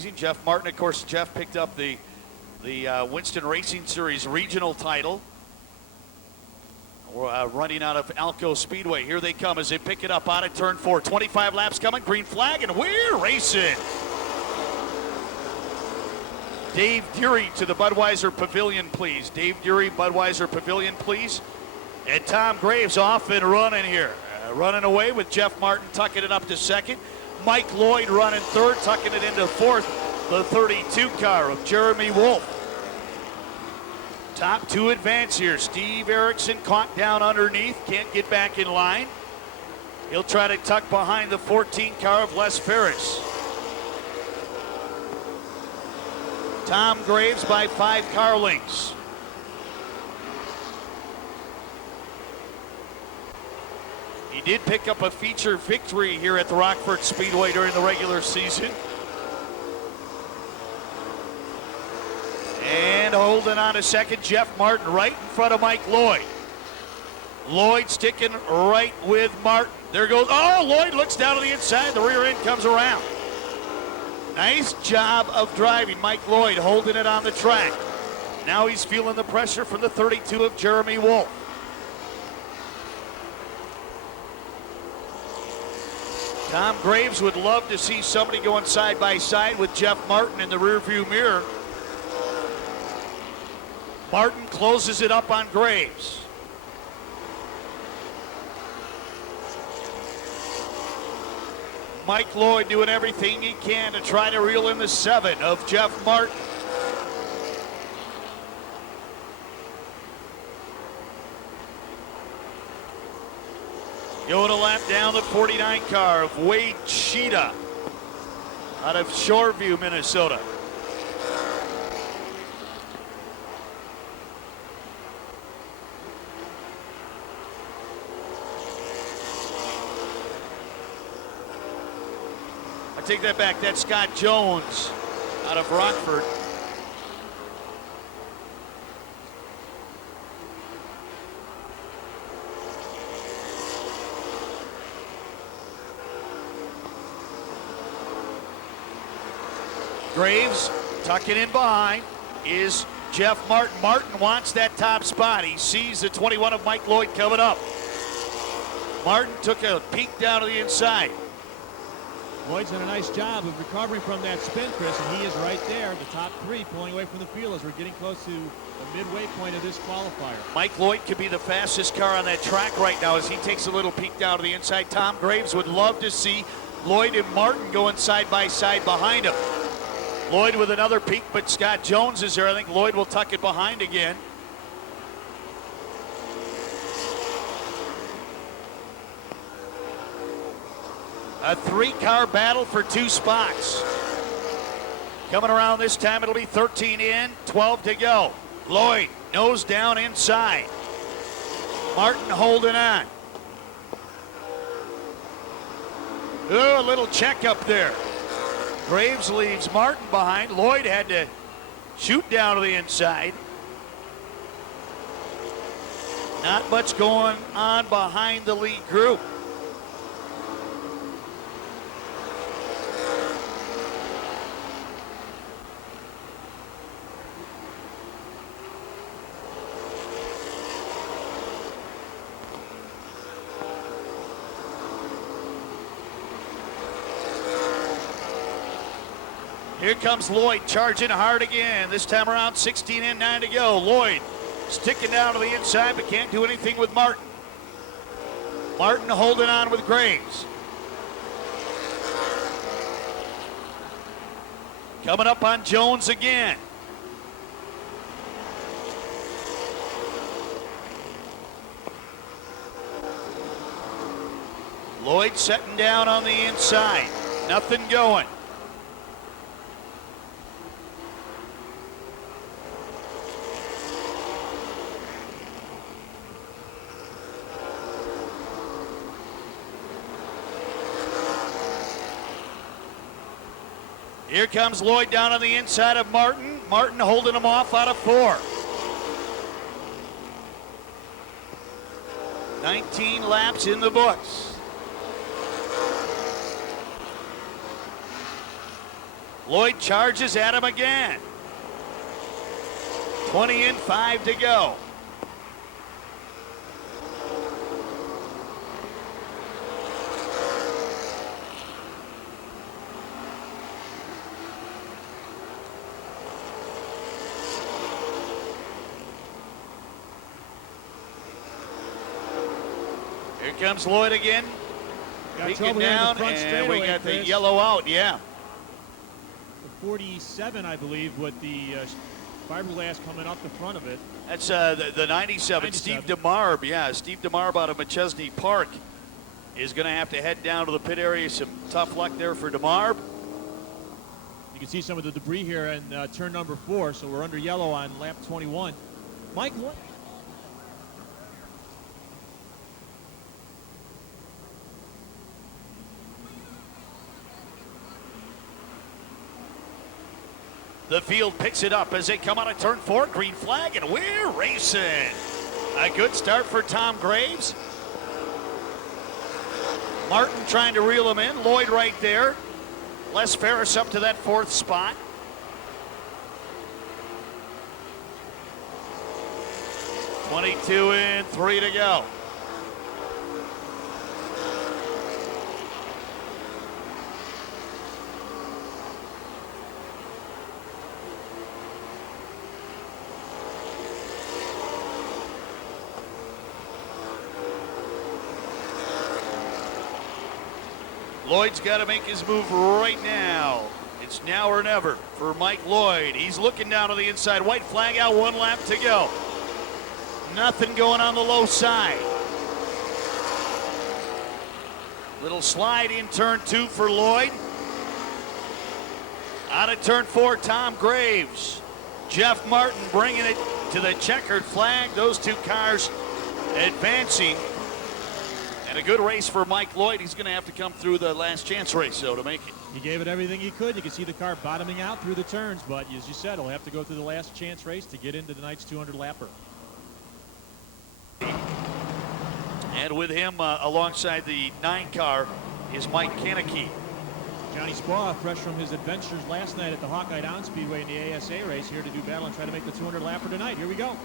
Jeff Martin, of course, Jeff picked up the Winston Racing Series regional title. Running out of Rockford Speedway. Here they come as they pick it up out of turn 4. 25 laps coming, green flag, and we're racing. Dave Deary to the Budweiser Pavilion, please. Dave Deary, Budweiser Pavilion, please. And Tom Graves off and running here. Running away with Jeff Martin tucking it up to second. Mike Lloyd running third, tucking it into fourth. The 32 car of Jeremy Wolf. Top two advance here. Steve Erickson caught down underneath, can't get back in line. He'll try to tuck behind the 14 car of Les Ferris. Tom Graves by 5 car lengths. He did pick up a feature victory here at the Rockford Speedway during the regular season. And holding on a second, Jeff Martin right in front of Mike Lloyd. Lloyd sticking right with Martin. There goes, oh, Lloyd looks down to the inside, the rear end comes around. Nice job of driving, Mike Lloyd holding it on the track. Now he's feeling the pressure from the 32 of Jeremy Wolf. Tom Graves would love to see somebody going side by side with Jeff Martin in the rearview mirror. Martin closes it up on Graves. Mike Lloyd doing everything he can to try to reel in the 7 of Jeff Martin. Going a lap down the 49 car of Wade Sheeta out of Shoreview, Minnesota. I take that back. That's Scott Jones out of Rockford. Graves tucking in behind is Jeff Martin. Martin wants that top spot. He sees the 21 of Mike Lloyd coming up. Martin took a peek down to the inside. Lloyd's done a nice job of recovering from that spin, Chris, and he is right there, the top 3 pulling away from the field as we're getting close to the midway point of this qualifier. Mike Lloyd could be the fastest car on that track right now as he takes a little peek down to the inside. Tom Graves would love to see Lloyd and Martin going side by side behind him. Lloyd with another peek, but Scott Jones is there. I think Lloyd will tuck it behind again. A 3-car battle for 2 spots. Coming around this time, it'll be 13 in, 12 to go. Lloyd, nose down inside. Martin holding on. Oh, a little check up there. Graves leaves Martin behind. Lloyd had to shoot down to the inside. Not much going on behind the lead group. Here comes Lloyd charging hard again. This time around 16 in, 9 to go. Lloyd sticking down to the inside but can't do anything with Martin. Martin holding on with Graves. Coming up on Jones again. Lloyd setting down on the inside. Nothing going. Here comes Lloyd down on the inside of Martin. Martin holding him off out of 4. 19 laps in the books. Lloyd charges at him again. 20 and 5 to go. Here comes Lloyd again. Peeking down, and we got the yellow out, yeah. The 47, I believe, with the fiberglass coming up the front of it. That's the 97, Steve DeMarb, yeah. Steve DeMarb out of McChesney Park is going to have to head down to the pit area. Some tough luck there for DeMarb. You can see some of the debris here in turn number 4, so we're under yellow on lap 21. Mike, what? The field picks it up as they come out of turn 4. Green flag, and we're racing. A good start for Tom Graves. Martin trying to reel him in. Lloyd right there. Les Ferris up to that 4th spot. .22 and 3 to go. Lloyd's got to make his move right now. It's now or never for Mike Lloyd. He's looking down to the inside. White flag out, 1 lap to go. Nothing going on the low side. Little slide in turn 2 for Lloyd. Out of turn 4, Tom Graves. Jeff Martin bringing it to the checkered flag. Those 2 cars advancing. And a good race for Mike Lloyd. He's going to have to come through the last chance race, so to make it. He gave it everything he could. You can see the car bottoming out through the turns, but as you said, he'll have to go through the last chance race to get into tonight's 200 lapper. And with him alongside the 9 car is Mike Kaneki. Johnny Spa, fresh from his adventures last night at the Hawkeye Down Speedway in the ASA race, here to do battle and try to make the 200 lapper tonight. Here we go.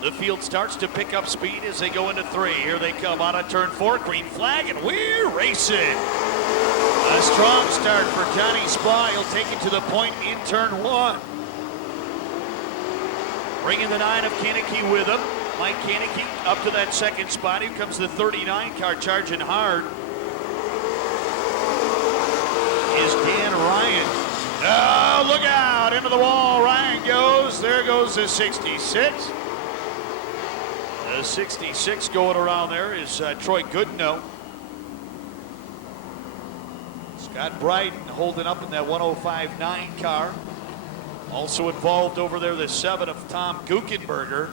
The field starts to pick up speed as they go into 3. Here they come out of turn 4. Green flag, and we're racing. A strong start for Johnny Spa. He'll take it to the point in turn 1. Bringing the 9 of Kaneki with him. Mike Kaneki up to that 2nd spot. Here comes the 39 car charging hard. Is Dan Ryan. Oh, look out. Into the wall. Ryan goes. There goes the 66. The 66 going around there is Troy Goodnow. Scott Bryden holding up in that 105.9 car. Also involved over there, the 7 of Tom Guckenberger.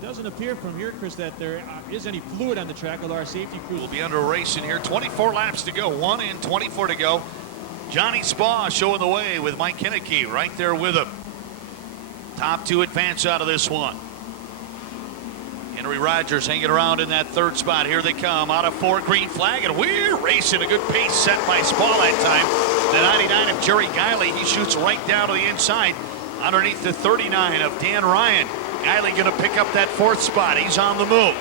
It doesn't appear from here, Chris, that there is any fluid on the track, although our safety crew will be under racing here. 24 laps to go, 1 and 24 to go. Johnny Spa showing the way with Mike Kaneki right there with him. Top 2 advance out of this one. Henry Rogers hanging around in that 3rd spot. Here they come out of 4. Green flag, and we're racing. A good pace set by Spa that time. The 99 of Jerry Guiley, he shoots right down to the inside underneath the 39 of Dan Ryan. Guiley going to pick up that 4th spot. He's on the move.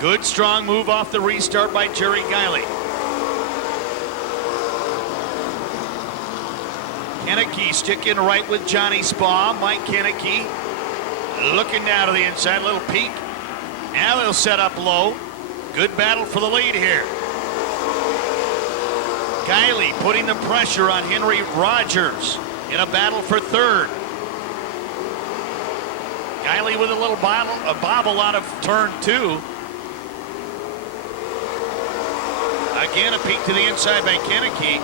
Good strong move off the restart by Jerry Guiley. Kaneki sticking right with Johnny Spa. Mike Kaneki looking down to the inside, little peek. Now they'll set up low. Good battle for the lead here. Guiley putting the pressure on Henry Rogers in a battle for 3rd. Guiley with a little bobble out of turn 2. Again, a peek to the inside by Kaneki.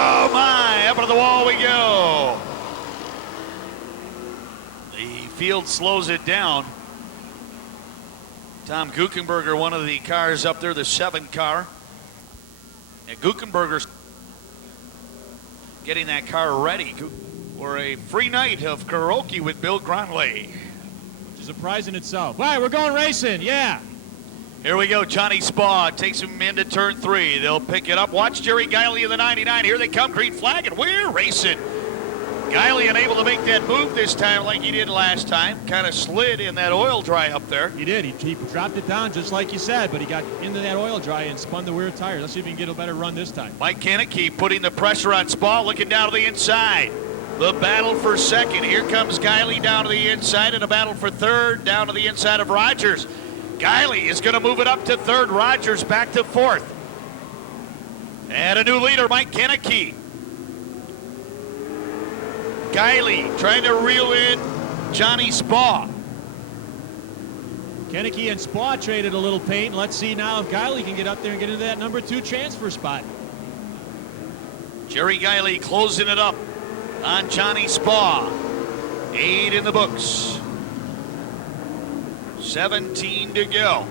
Oh my, up to the wall we go. The field slows it down. Tom Guckenberger, one of the cars up there, the 7 car. And Guckenberger's getting that car ready for a free night of karaoke with Bill Gronley. Which is a prize in itself. All right, we're going racing, yeah. Here we go. Johnny Spa takes him into turn 3. They'll pick it up. Watch Jerry Guiley in the 99. Here they come. Green flag, and we're racing. Guiley unable to make that move this time like he did last time. Kind of slid in that oil dry up there. He did. He dropped it down just like you said, but he got into that oil dry and spun the rear tire. Let's see if he can get a better run this time. Mike Kaneki putting the pressure on Spa, looking down to the inside. The battle for second. Here comes Guiley down to the inside, and a battle for third down to the inside of Rogers. Guiley is going to move it up to third. Rogers back to fourth. And a new leader, Mike Kaneki. Guiley trying to reel in Johnny Spa. Kaneki and Spa traded a little paint. Let's see now if Guiley can get up there and get into that number 2 transfer spot. Jerry Guiley closing it up on Johnny Spa. 8 in the books. 17 to go.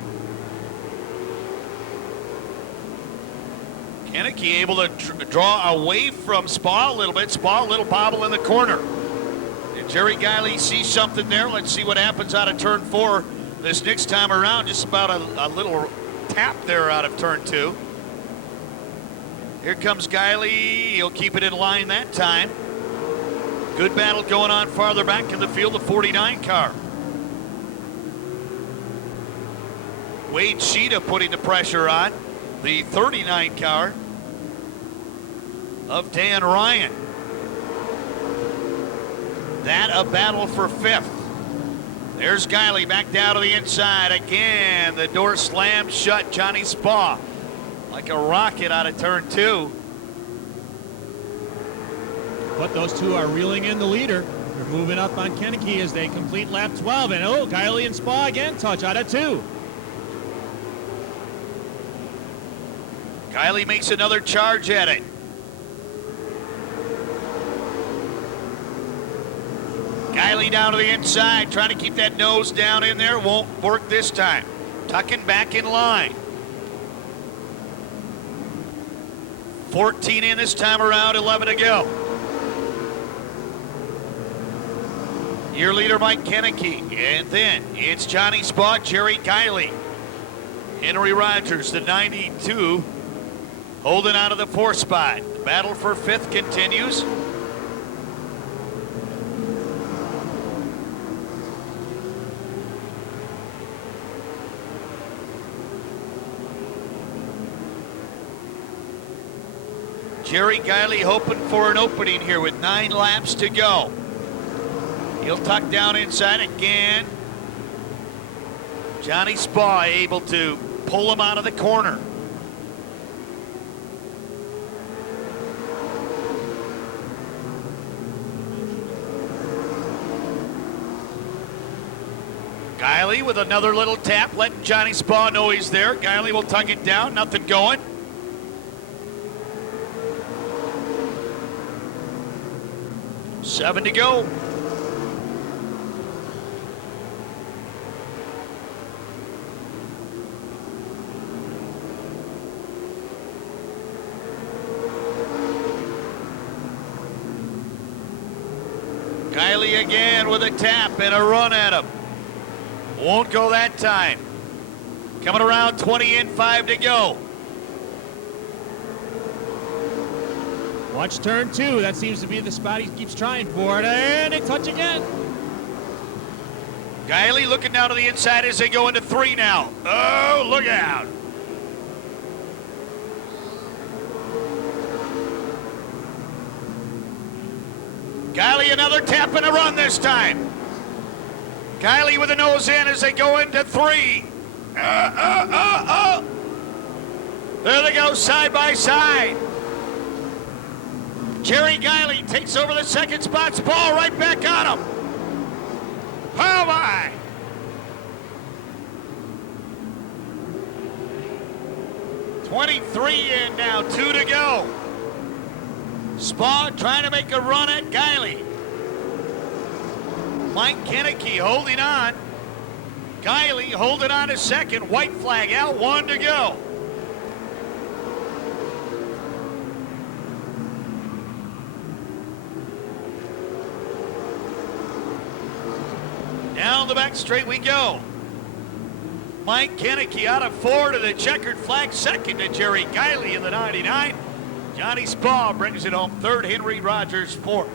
Kaneki able to draw away from Spa a little bit. Spa a little bobble in the corner. Did Jerry Guiley see something there? Let's see what happens out of turn 4 this next time around. Just about a little tap there out of turn 2. Here comes Guiley. He'll keep it in line that time. Good battle going on farther back in the field, the 49 car. Wade Sheeta putting the pressure on the 39 car of Dan Ryan. That a battle for 5th. There's Guiley back down to the inside again. The door slammed shut. Johnny Spa like a rocket out of turn 2. But those two are reeling in the leader. They're moving up on Kaneki as they complete lap 12. And Guiley and Spa again touch out of 2. Guiley makes another charge at it. Guiley down to the inside, trying to keep that nose down in there. Won't work this time. Tucking back in line. 14 in this time around, 11 to go. Your leader, Mike Kaneki. And then it's Johnny Spa, Jerry Guiley. Henry Rogers, the 92, holding out of the 4th spot. The battle for 5th continues. Jerry Guiley hoping for an opening here with 9 laps to go. He'll tuck down inside again. Johnny Spa able to pull him out of the corner. Guiley with another little tap, letting Johnny Spa know he's there. Guiley will tuck it down, nothing going. Seven to go. Guiley again with a tap and a run at him. Won't go that time. Coming around 20 in, 5 to go. Watch turn 2. That seems to be the spot he keeps trying for it. And they touch again. Guiley looking down to the inside as they go into 3 now. Oh, look out. Guiley another tap and a run this time. Guiley with a nose in as they go into 3. There they go, side by side. Jerry Guiley takes over the 2nd spot. Ball right back on him. Oh my! $23 in now, 2 to go. Spa trying to make a run at Guiley. Mike Kaneki holding on. Guiley holding on to 2nd. White flag out, 1 to go. down the back straight we go. Mike Kennecke out of 4 to the checkered flag. Second to Jerry Guiley in the 99. Johnny Spa brings it home. Third, Henry Rogers, fourth.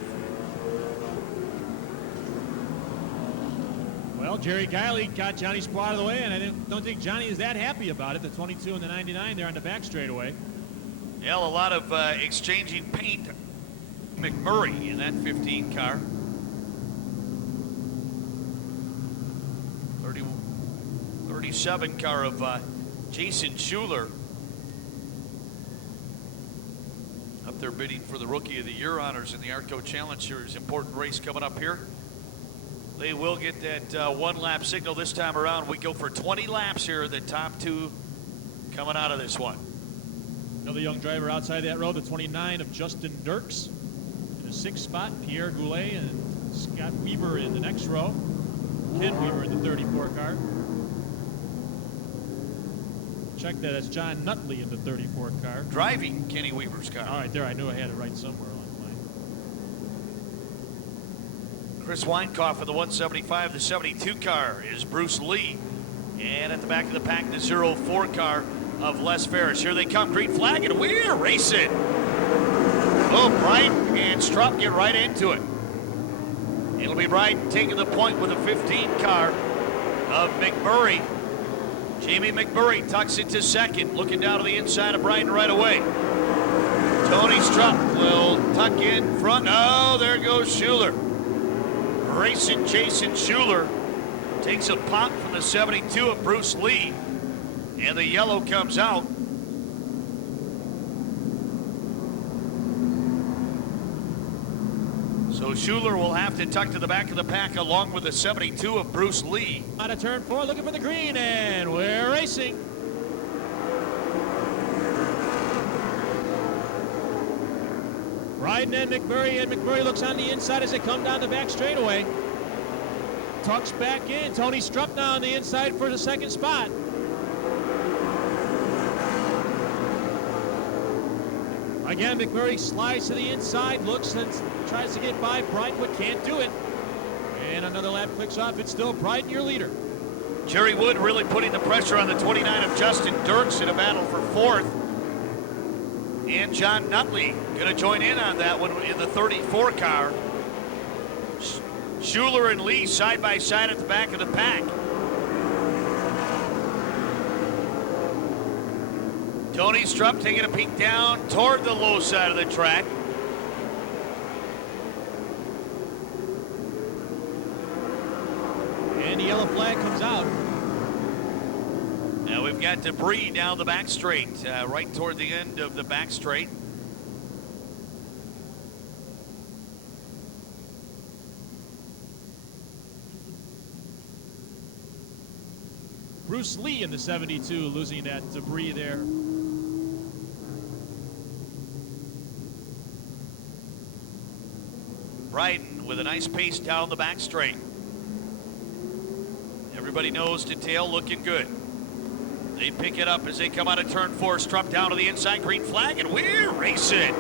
Well, Jerry Guiley got Johnny Spa out of the way, and I don't think Johnny is that happy about it. The 22 and the 99 there on the back straightaway. Yeah, a lot of exchanging paint. McMurray in that 15 car. 37 car of Jason Schuler. Up there bidding for the Rookie of the Year honors in the Arco Challenge Series. Important race coming up here. They will get that one-lap signal this time around. We go for 20 laps here, the top two coming out of this one. Another young driver outside that row, the 29 of Justin Dirks. In the 6th spot, Pierre Goulet and Scott Weaver in the next row. Ken Weaver in the 34 car. Check that, that's John Nutley in the 34 car. Driving Kenny Weaver's car. All right, there, I knew I had it right somewhere along the line. Chris Weinkoff of the 175, the 72 car is Bruce Lee. And at the back of the pack, the 04 car of Les Ferris. Here they come, green flag, and we're racing. Oh, Bryden and Strupp get right into it. It'll be Bryden taking the point with a 15 car of McMurray. Jamie McMurray tucks it to second, looking down to the inside of Bryden right away. Tony Strupp will tuck in front. Oh, there goes Schuler. Racing Jason Schuler takes a pop from the 72 of Bruce Lee, and the yellow comes out. So Schuler will have to tuck to the back of the pack along with the 72 of Bruce Lee. On a turn 4, looking for the green, and we're racing. Bryden and McMurray looks on the inside as they come down the back straightaway. Tucks back in. Tony Strupp now on the inside for the 2nd spot. Again, McMurray slides to the inside, looks and tries to get by Bryden, but can't do it. And another lap clicks off. It's still Bryden, your leader. Jerry Wood really putting the pressure on the 29 of Justin Dirks in a battle for 4th. And John Nutley going to join in on that one in the 34 car. Schuler and Lee side by side at the back of the pack. Tony Strupp taking a peek down toward the low side of the track. And the yellow flag comes out. Now we've got debris down the back straight, right toward the end of the back straight. Bruce Lee in the 72 losing that debris there. Bryden with a nice pace down the back straight. Everybody knows detail looking good. They pick it up as they come out of turn 4. Strupp down to the inside, green flag, and we're racing.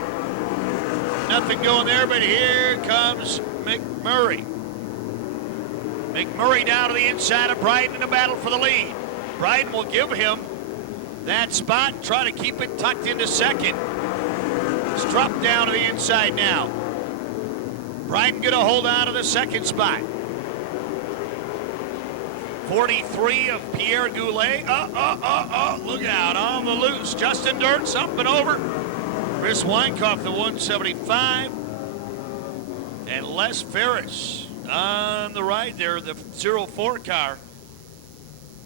Nothing going there, but here comes McMurray. McMurray down to the inside of Bryden in a battle for the lead. Bryden will give him that spot, try to keep it tucked into second. Strupp down to the inside now. Bryden going to hold on to the 2nd spot. 43 of Pierre Goulet. Look out, on the loose. Justin Dirks up and over. Chris Weinkoff, the 175. And Les Ferris on the right there, the 04 car.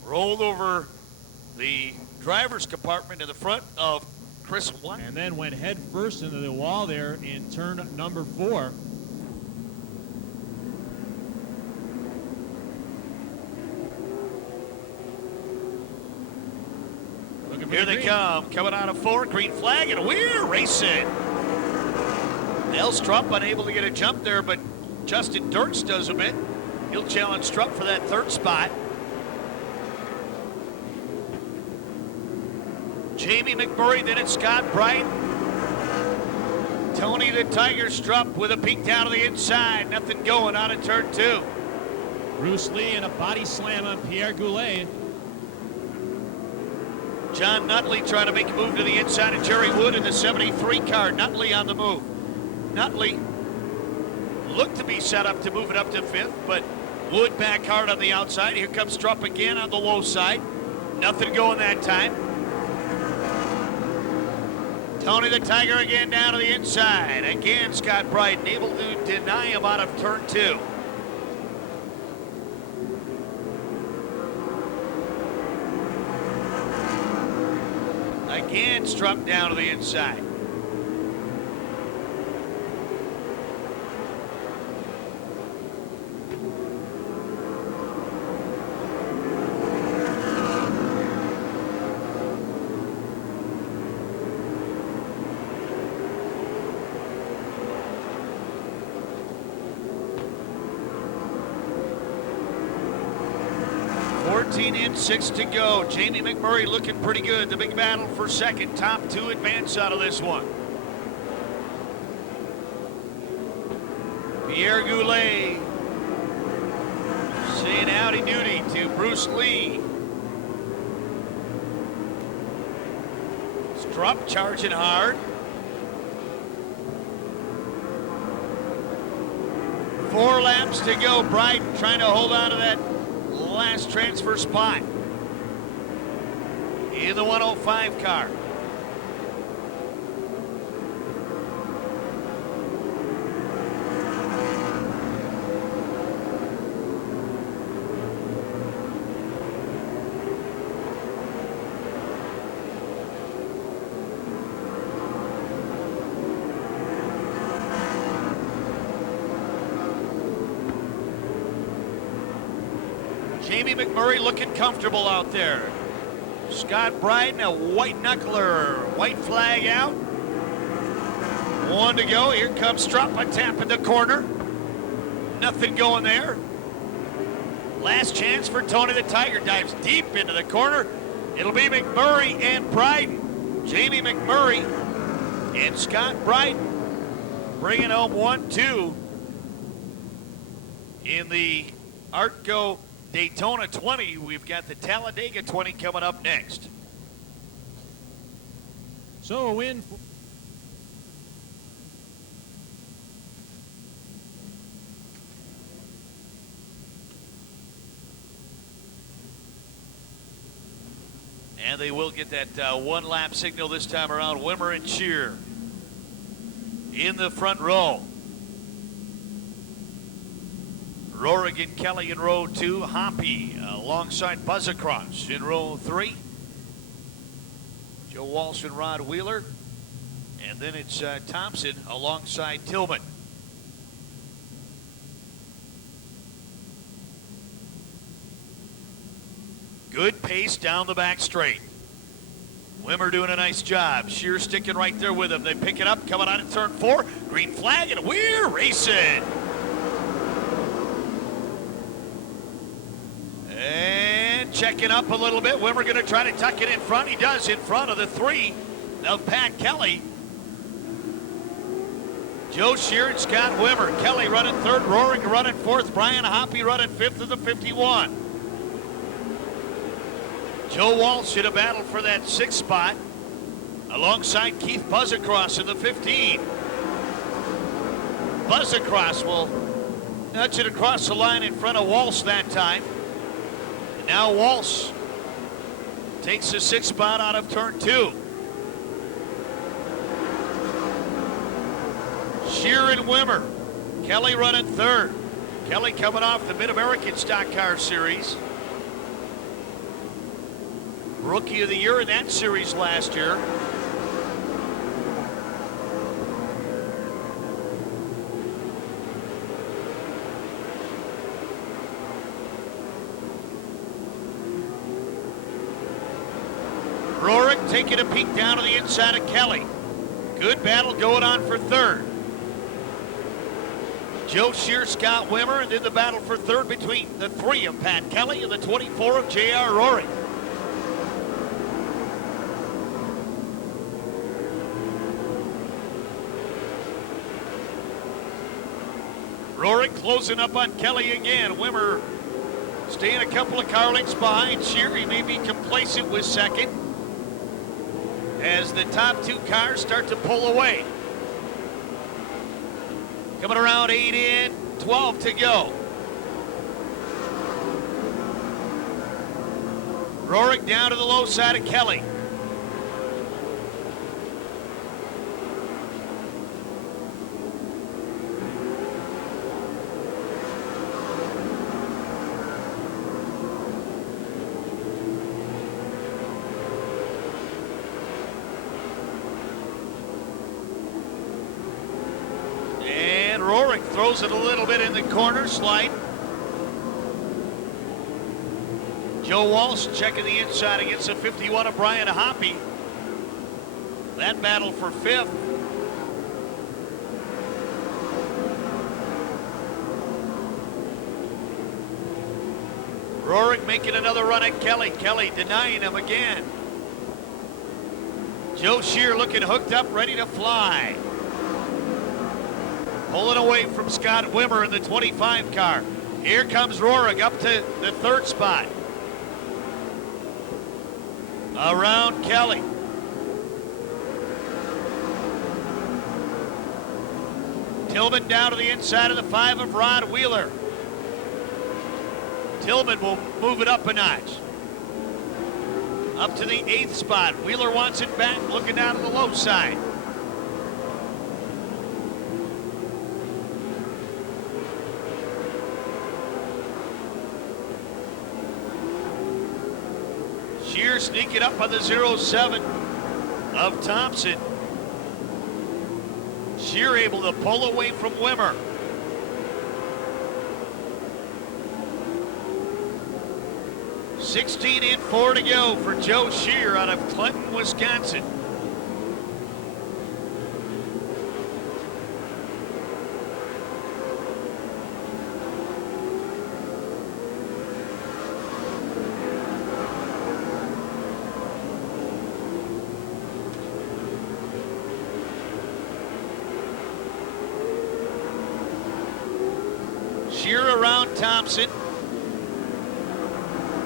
Rolled over the driver's compartment in the front of Chris Weinkoff. And then went head first into the wall there in turn number 4. Here they come, coming out of 4, green flag, and we're racing. Nell Strupp unable to get a jump there, but Justin Dirks does a bit. He'll challenge Strupp for that 3rd spot. Jamie McMurray, then it's Scott Bryden. Tony the Tiger Strupp with a peek down to the inside. Nothing going out of turn 2. Bruce Lee and a body slam on Pierre Goulet. John Nutley trying to make a move to the inside of Jerry Wood in the 73 car. Nutley on the move. Nutley looked to be set up to move it up to 5th, but Wood back hard on the outside. Here comes Strupp again on the low side. Nothing going that time. Tony the Tiger again down to the inside. Again, Scott Bryden able to deny him out of turn 2. Again, Strupp down to the inside. In 6 to go. Jamie McMurray looking pretty good. The big battle for second. Top 2 advance out of this one. Pierre Goulet saying howdy doody to Bruce Lee. Strupp charging hard. 4 laps to go. Bryden trying to hold on to that last transfer spot in the 105 car. Jamie McMurray looking comfortable out there. Scott Bryden, a white knuckler, white flag out. 1 to go. Here comes Strupp, a tap in the corner. Nothing going there. Last chance for Tony the Tiger. Dives deep into the corner. It'll be McMurray and Bryden. Jamie McMurray and Scott Bryden bringing home 1-2 in the Artco Daytona 20. We've got the Talladega 20 coming up next. So a win. And they will get that 1-lap signal this time around. Wimmer and Shear in the front row. Rohrig and Kelly in row 2. Hoppy alongside Buzzacross in row 3. Joe Walsh and Rod Wheeler. And then it's Thompson alongside Tillman. Good pace down the back straight. Wimmer doing a nice job. Shear sticking right there with him. They pick it up, coming out of turn 4. Green flag, and we're racing. And checking up a little bit. Wimmer going to try to tuck it in front. He does in front of the 3 of Pat Kelly. Joe Shear and Scott Wimmer. Kelly running 3rd, Rohrig running 4th, Brian Hoppy running 5th of the 51. Joe Walsh in a battle for that 6th spot alongside Keith Buzzacross in the 15. Buzzacross will nudge it across the line in front of Walsh that time. And now Walsh takes the 6th spot out of turn 2. Shear and Wimmer. Kelly running 3rd. Kelly coming off the Mid-American Stock Car Series. Rookie of the Year in that series last year. Rohrig taking a peek down to the inside of Kelly. Good battle going on for 3rd. Joe Shear, Scott Wimmer, and then the battle for 3rd between the 3 of Pat Kelly and the 24 of J.R. Rohrig. Rohrig closing up on Kelly again. Wimmer Staying a couple of car lengths behind Shear. He may be complacent with second as the top two cars start to pull away. Coming around 8 in, 12 to go. Rorik down to the low side of Kelly. And Rorik throws it a little bit in the corner, slide. Joe Walsh checking the inside against the 51 of Brian Hoppy. That battle for fifth. Rorik making another run at Kelly. Kelly denying him again. Joe Shear looking hooked up, ready to fly. Pulling away from Scott Wimmer in the 25 car. Here comes Rorik up to the third spot. Around Kelly. Tillman down to the inside of the 5 of Rod Wheeler. Tillman will move it up a notch. Up to the 8th spot. Wheeler wants it back, looking down to the low side. Shear sneaking up on the 07 of Thompson. Shear able to pull away from Wimmer. $16 in 4 to go for Joe Shear out of Clinton, Wisconsin. Shear around Thompson.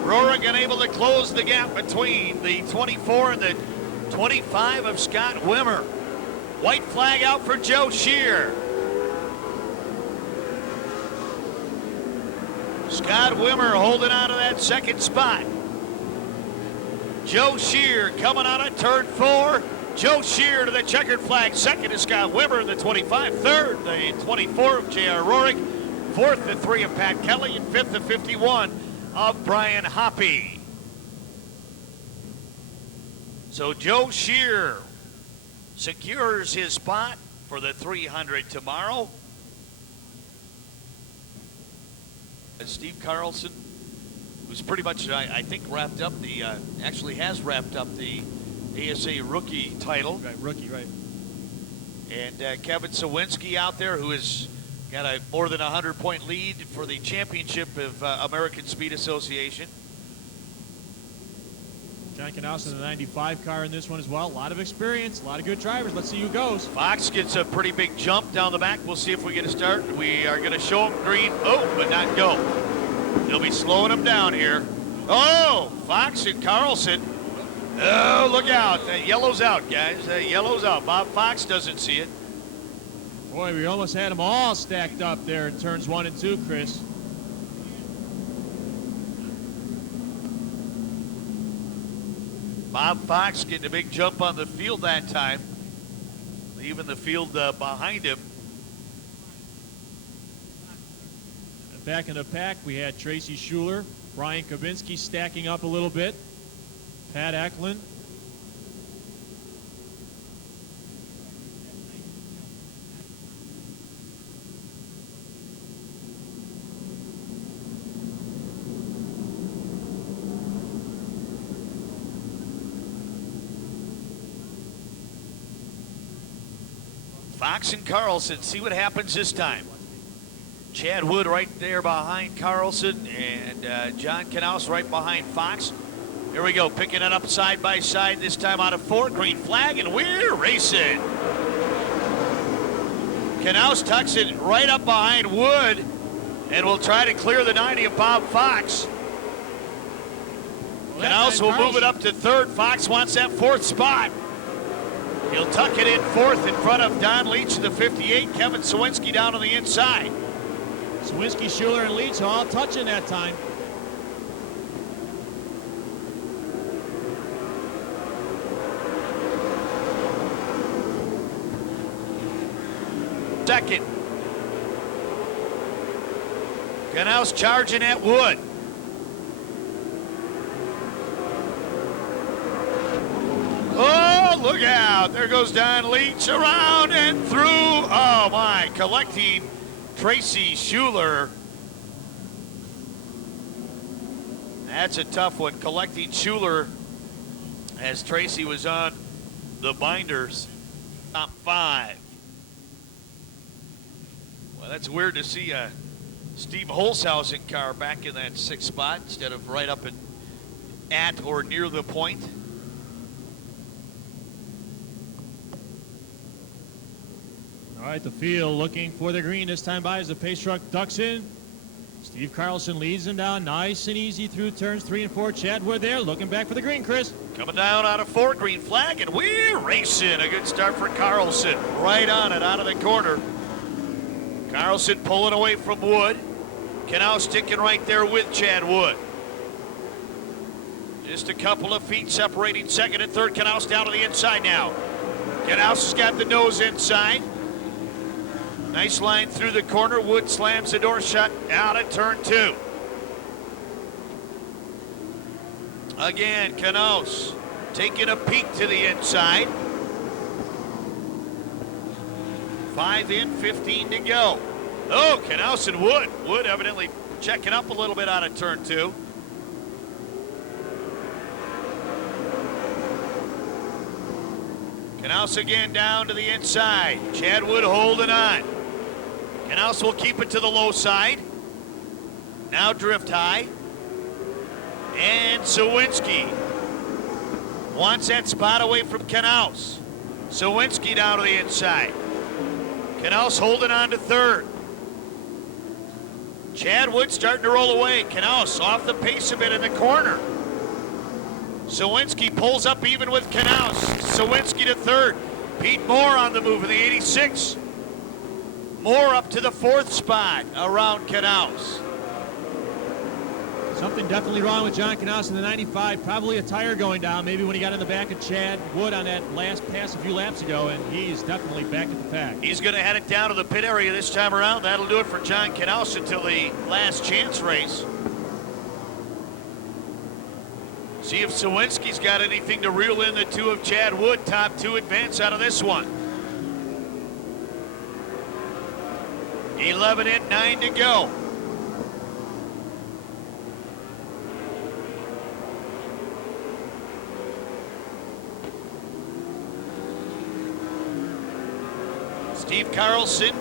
Rorik unable to close the gap between the 24 and the 25 of Scott Wimmer. White flag out for Joe Shear. Scott Wimmer holding on to that second spot. Joe Shear coming out of turn 4. Joe Shear to the checkered flag. Second is Scott Wimmer in the 25. Third, the 24 of J.R. Rorik. Fourth, the 3 of Pat Kelly. And fifth, the 51 of Brian Hoppy. So Joe Shear secures his spot for the 300 tomorrow. And Steve Carlson, who's pretty much, I think, wrapped up the, actually has wrapped up the ASA rookie title. Right, rookie, right. And Kevin Sawinski out there, who has got a more than 100-point lead for the championship of American Speed Association. John Knaus in the 95 car in this one as well. A lot of experience, a lot of good drivers. Let's see who goes. Fox gets a pretty big jump down the back. We'll see if we get a start. We are going to show him green. Oh, but not go. They'll be slowing him down here. Oh, Fox and Carlson. Oh, look out. Yellow's out, guys. Yellow's out. Bob Fox doesn't see it. Boy, we almost had them all stacked up there in turns 1 and 2, Chris. Bob Fox getting a big jump on the field that time, leaving the field behind him. And back in the pack, we had Tracy Schuler, Brian Kabinski stacking up a little bit, Pat Eklund. Fox and Carlson, see what happens this time. Chad Wood right there behind Carlson, and John Knaus right behind Fox. Here we go, picking it up side by side, this time out of 4, green flag, and we're racing. Knaus tucks it right up behind Wood. and will try to clear the 90 of Bob Fox. Knaus will move it up to third. Fox wants that fourth spot. He'll tuck it in fourth in front of Don Leach in the 58. Kevin Sawinski down on the inside. Sawinski, Schuler, and Leach all touching that time. Second. Knaus charging at Wood. Oh, look out. There goes Don Leach around and through. Oh, my. Collecting Tracy Schuler. That's a tough one. Collecting Schuler as Tracy was on the binders. Top 5. Well, that's weird to see a Steve Holshausen car back in that 6th spot instead of right up at or near the point. All right, the field looking for the green this time by as the pace truck ducks in. Steve Carlson leads them down nice and easy through turns 3 and 4. Chad Wood there looking back for the green, Chris. Coming down out of 4, green flag, and we're racing. A good start for Carlson. Right on it, out of the corner. Carlson pulling away from Wood. Knaus sticking right there with Chad Wood. Just a couple of feet separating second and third. Knaus down to the inside now. Knaus has got the nose inside. Nice line through the corner. Wood slams the door shut out at turn 2. Again, Knaus taking a peek to the inside. 5 in, 15 to go. Oh, Knaus and Wood. Wood evidently checking up a little bit out of turn 2. Knaus again down to the inside. Chad Wood holding on. Knaus will keep it to the low side. Now drift high. And Sawinski wants that spot away from Knaus. Sawinski down to the inside. Knaus holding on to third. Chad Wood starting to roll away. Knaus off the pace a bit in the corner. Sawinski pulls up even with Knaus. Sawinski to third. Pete Moore on the move in the 86. Moore up to the 4th spot around Knaus. Something definitely wrong with John Knaus in the 95. Probably a tire going down, maybe when he got in the back of Chad Wood on that last pass a few laps ago, and he's definitely back at the pack. He's going to head it down to the pit area this time around. That'll do it for John Knaus until the last chance race. See if Sawinski's got anything to reel in the 2 of Chad Wood. Top 2 advance out of this one. 11 in, 9 to go. Steve Carlson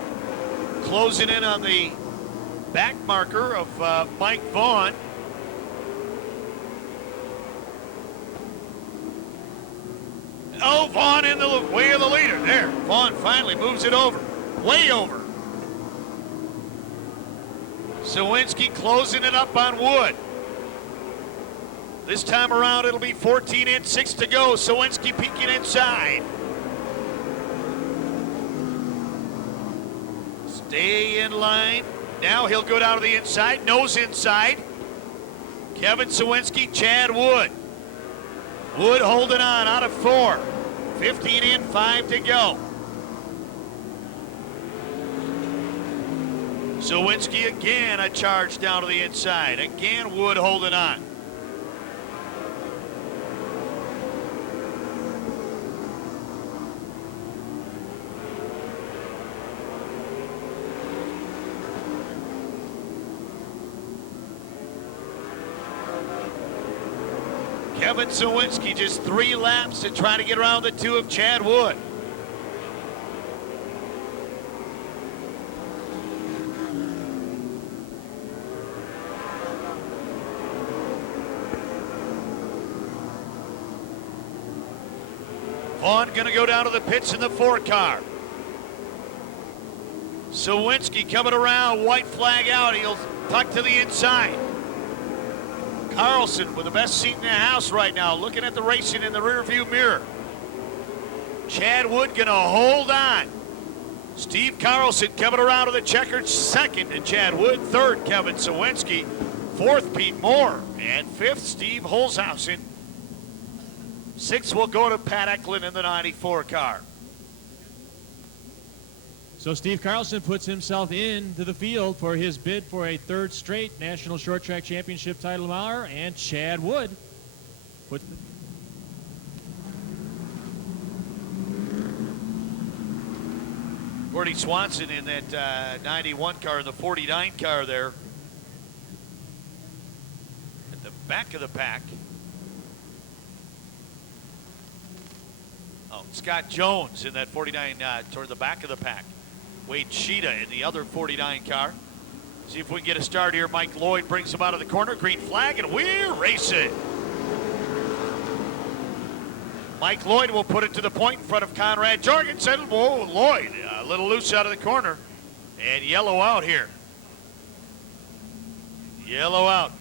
closing in on the back marker of Mike Vaughn. Oh, Vaughn in the way of the leader. There, Vaughn finally moves it over. Way over. Sawinski closing it up on Wood. This time around, it'll be 14 in, 6 to go. Sawinski peeking inside. Stay in line. Now he'll go down to the inside, nose inside. Kevin Sawinski, Chad Wood. Wood holding on out of 4. 15 in, 5 to go. Sawinski again a charge down to the inside. Again Wood holding on. Kevin Sawinski just 3 laps to try to get around the 2 of Chad Wood. Vaughn going to go down to the pits in the 4 car. Sawinski coming around, white flag out. He'll tuck to the inside. Carlson with the best seat in the house right now, looking at the racing in the rearview mirror. Chad Wood gonna hold on. Steve Carlson coming around to the checkered second, and Chad Wood third, Kevin Sawinski fourth, Pete Moore, and fifth, Steve Holzhausen. Sixth will go to Pat Eklund in the 94 car. So Steve Carlson puts himself into the field for his bid for a third straight National Short Track Championship title tomorrow, and Chad Wood puts Gordy Swanson in that 91 car, the 49 car there at the back of the pack. Oh, Scott Jones in that 49 toward the back of the pack. Wade Sheeta in the other 49 car. See if we can get a start here. Mike Lloyd brings him out of the corner. Green flag, and we're racing. Mike Lloyd will put it to the point in front of Conrad Jorgensen. Whoa, Lloyd a little loose out of the corner. And yellow out here. Yellow out.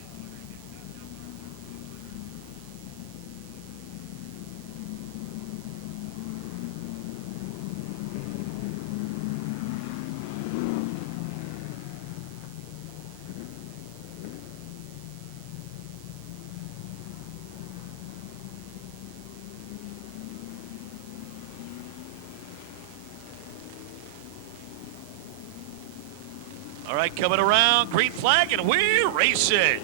All right, coming around, green flag, and we're racing.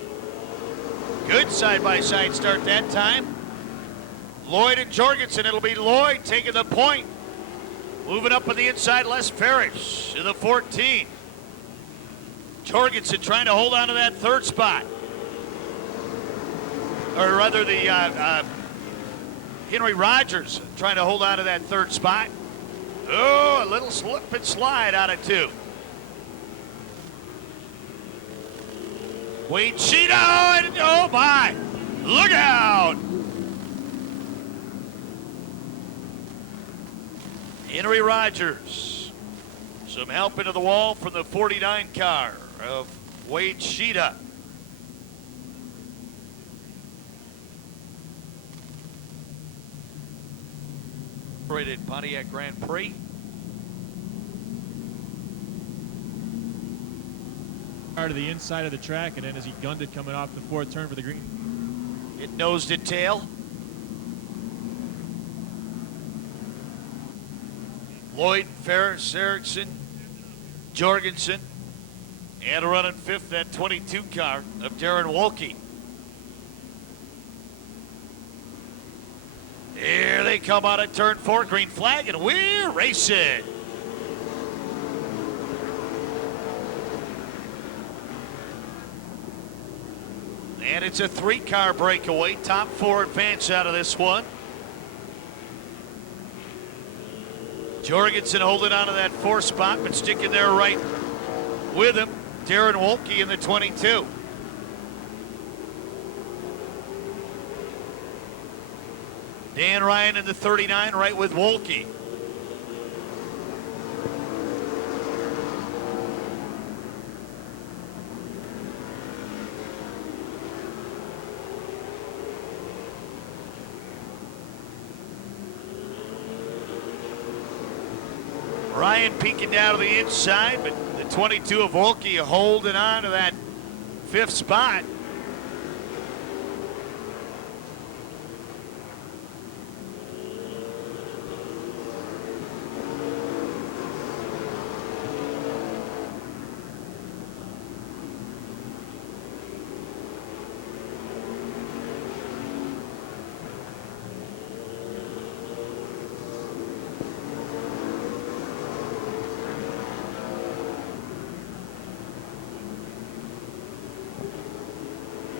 Good side-by-side start that time. Lloyd and Jorgensen, it'll be Lloyd taking the point. Moving up on the inside, Les Parrish in the 14. Jorgensen trying to hold on to that third spot. Or rather, the Henry Rogers trying to hold on to that third spot. Oh, a little slip and slide out of two. Wade Sheeta, and oh my, look out. Henry Rogers, some help into the wall from the 49 car of Wade Sheeta. Rated Pontiac Grand Prix. to the inside of the track, and then as he gunned it coming off the fourth turn for the green. It nosed to tail. Lloyd, Ferris, Erickson, Jorgensen, and running fifth, that 22 car of Darren Wolke. Here they come out of turn four, green flag, and we're racing. And it's a three-car breakaway. Top four advance out of this one. Jorgensen holding on to that fourth spot, but sticking there right with him. Darren Wolke in the 22. Dan Ryan in the 39, right with Wolke. Ryan peeking down to the inside, but the 22 of Wolke holding on to that fifth spot.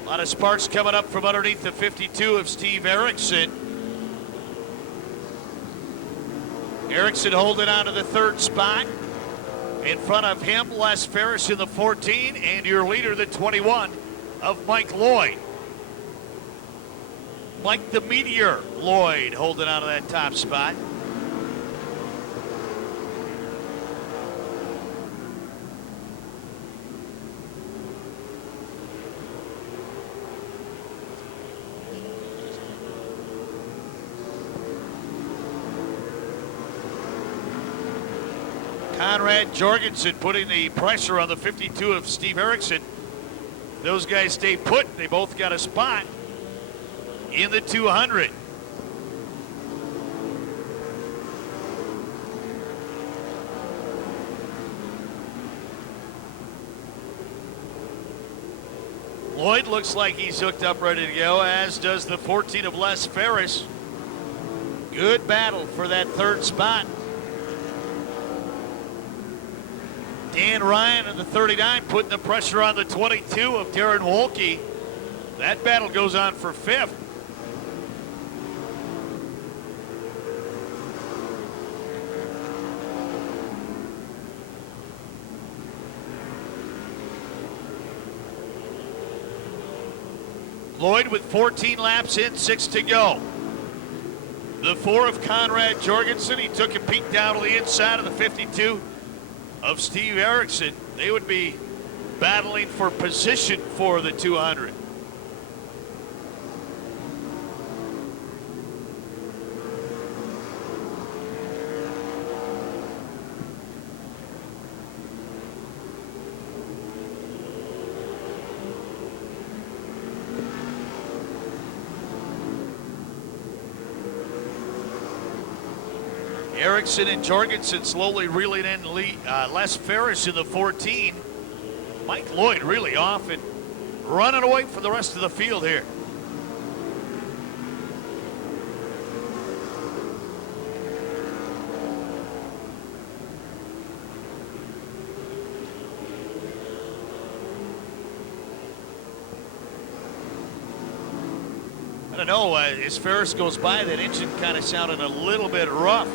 A lot of sparks coming up from underneath the 52 of Steve Erickson. Erickson holding on to the third spot. In front of him, Les Ferris in the 14, and your leader, the 21 of Mike Lloyd. Mike the Meteor Lloyd holding on to that top spot. Conrad Jorgensen putting the pressure on the 52 of Steve Erickson. Those guys stay put. They both got a spot in the 200. Lloyd looks like he's hooked up, ready to go, as does the 14 of Les Ferris. Good battle for that third spot. Dan Ryan in the 39 putting the pressure on the 22 of Darren Wolke. That battle goes on for fifth. Lloyd with 14 laps in, 6 to go. The 4 of Conrad Jorgensen, he took a peek down to the inside of the 52 of Steve Erickson. They would be battling for position for the 200. Erickson and Jorgensen slowly reeling in Les Ferris in the 14. Mike Lloyd really off and running away from the rest of the field here. I don't know, as Ferris goes by, that engine kind of sounded a little bit rough.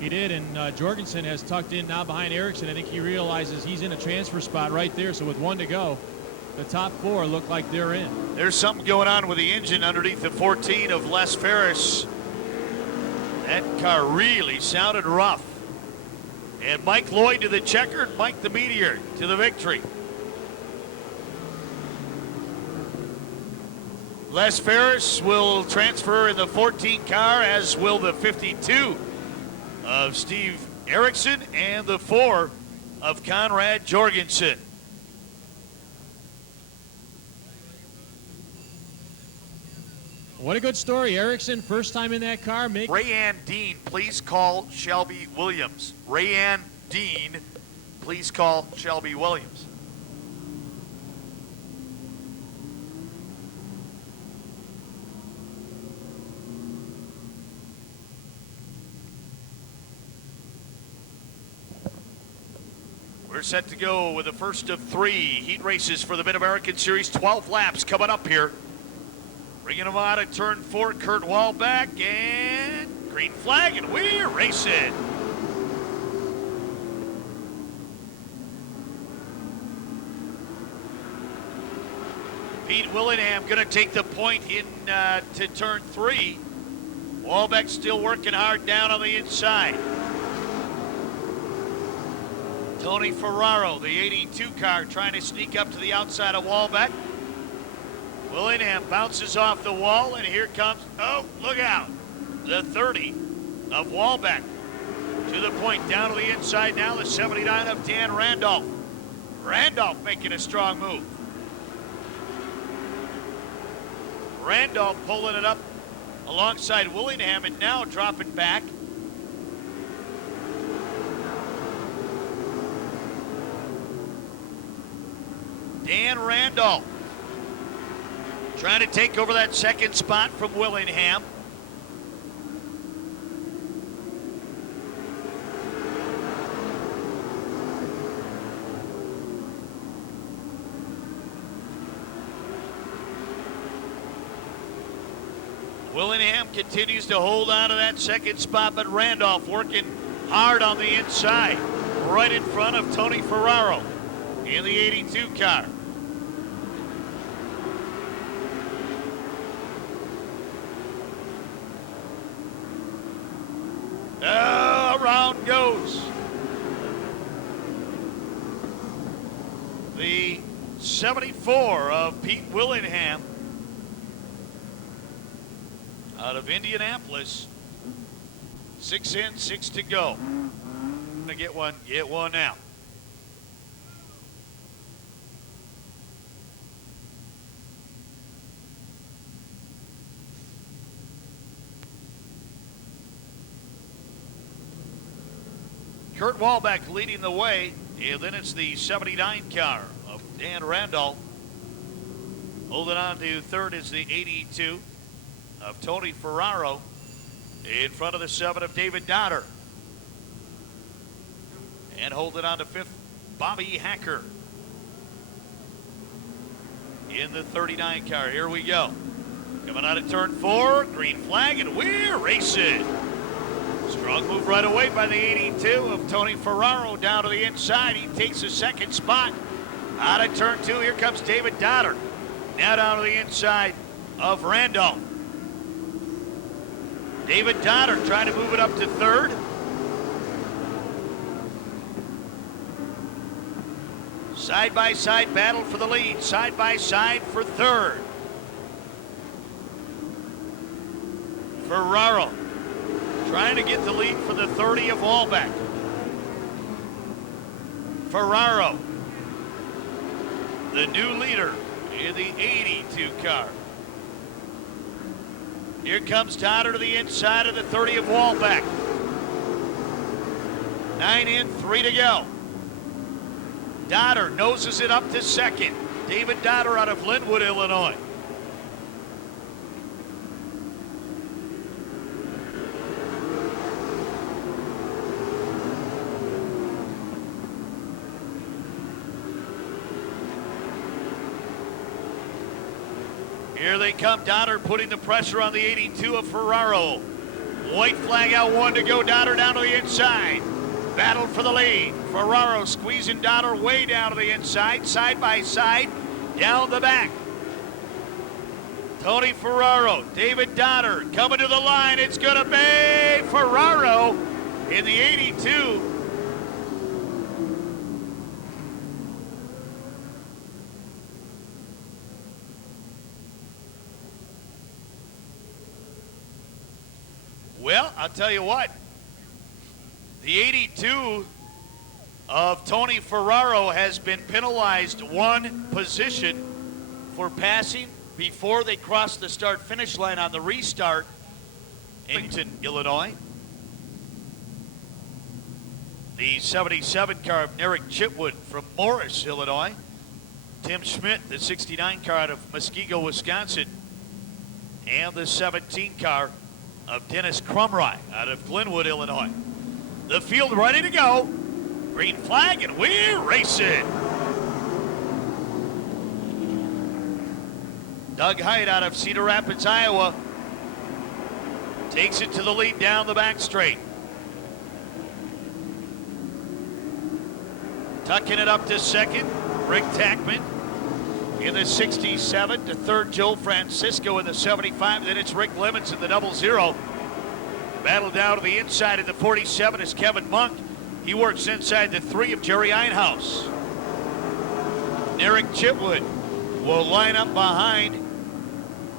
He did, and Jorgensen has tucked in now behind Erickson. I think he realizes he's in a transfer spot right there, so with 1 to go, the top 4 look like they're in. There's something going on with the engine underneath the 14 of Les Ferris. That car really sounded rough. And Mike Lloyd to the checkered, Mike the Meteor to the victory. Les Ferris will transfer in the 14 car, as will the 52 of Steve Erickson and the 4 of Conrad Jorgensen. What a good story. Erickson, first time in that car. Rayanne Dean, please call Shelby Williams. Rayanne Dean, please call Shelby Williams. We're set to go with the first of 3 heat races for the Mid-American Series. 12 laps coming up here. Bringing them out at turn 4, Kurt Wallback, and green flag, and we're racing. Pete Willingham going to take the point in to turn 3. Wallback still working hard down on the inside. Tony Ferraro, the 82 car, trying to sneak up to the outside of Wallback. Willingham bounces off the wall, and here comes, oh, look out, the 30 of Wallback. To the point, down to the inside now, the 79 of Dan Randolph. Randolph making a strong move. Randolph pulling it up alongside Willingham, and now dropping back. Dan Randolph trying to take over that second spot from Willingham. Willingham continues to hold on to that second spot, but Randolph working hard on the inside, right in front of Tony Ferraro in the 82 car. Around goes the 74 of Pete Willingham out of Indianapolis. 6 in, 6 to go. to get one, get one now. Kurt Walbeck leading the way, and then it's the 79 car of Dan Randall. Holding on to third is the 82 of Tony Ferraro. In front of the 7 of David Donner. And holding on to fifth, Bobby Hacker. In the 39 car, here we go. Coming out of turn 4, green flag, and we're racing. Strong move right away by the 82 of Tony Ferraro down to the inside. He takes the second spot. Out of turn 2, here comes David Donner. Now down to the inside of Randall. David Donner trying to move it up to third. Side-by-side battle for the lead. Side-by-side for third. Ferraro trying to get the lead for the 30 of Walbeck. Ferraro, the new leader in the 82 car. Here comes Donner to the inside of the 30 of Walbeck. 9 in, 3 to go. Donner noses it up to second. David Donner out of Linwood, Illinois. Here they come, Donner putting the pressure on the 82 of Ferraro. White flag out, 1 to go. Donner down to the inside. Battle for the lead. Ferraro squeezing Donner way down to the inside, side by side, down the back. Tony Ferraro, David Donner coming to the line. It's going to be Ferraro in the 82. Well, I'll tell you what, the 82 of Tony Ferraro has been penalized 1 position for passing before they cross the start-finish line on the restart in Illinois. The 77 car of Eric Chitwood from Morris, Illinois. Tim Schmidt, the 69 car out of Muskego, Wisconsin. And the 17 car of Dennis Crumry out of Glenwood, Illinois. The field ready to go. Green flag, and we're racing. Doug Height out of Cedar Rapids, Iowa, takes it to the lead down the back straight. Tucking it up to second, Rick Tackman in the 67. To third, Joe Francisco in the 75. Then it's Rick Lemons in the 00. Battle down to the inside in the 47 is Kevin Monk. He works inside the 3 of Jerry Einhaus. Eric Chitwood will line up behind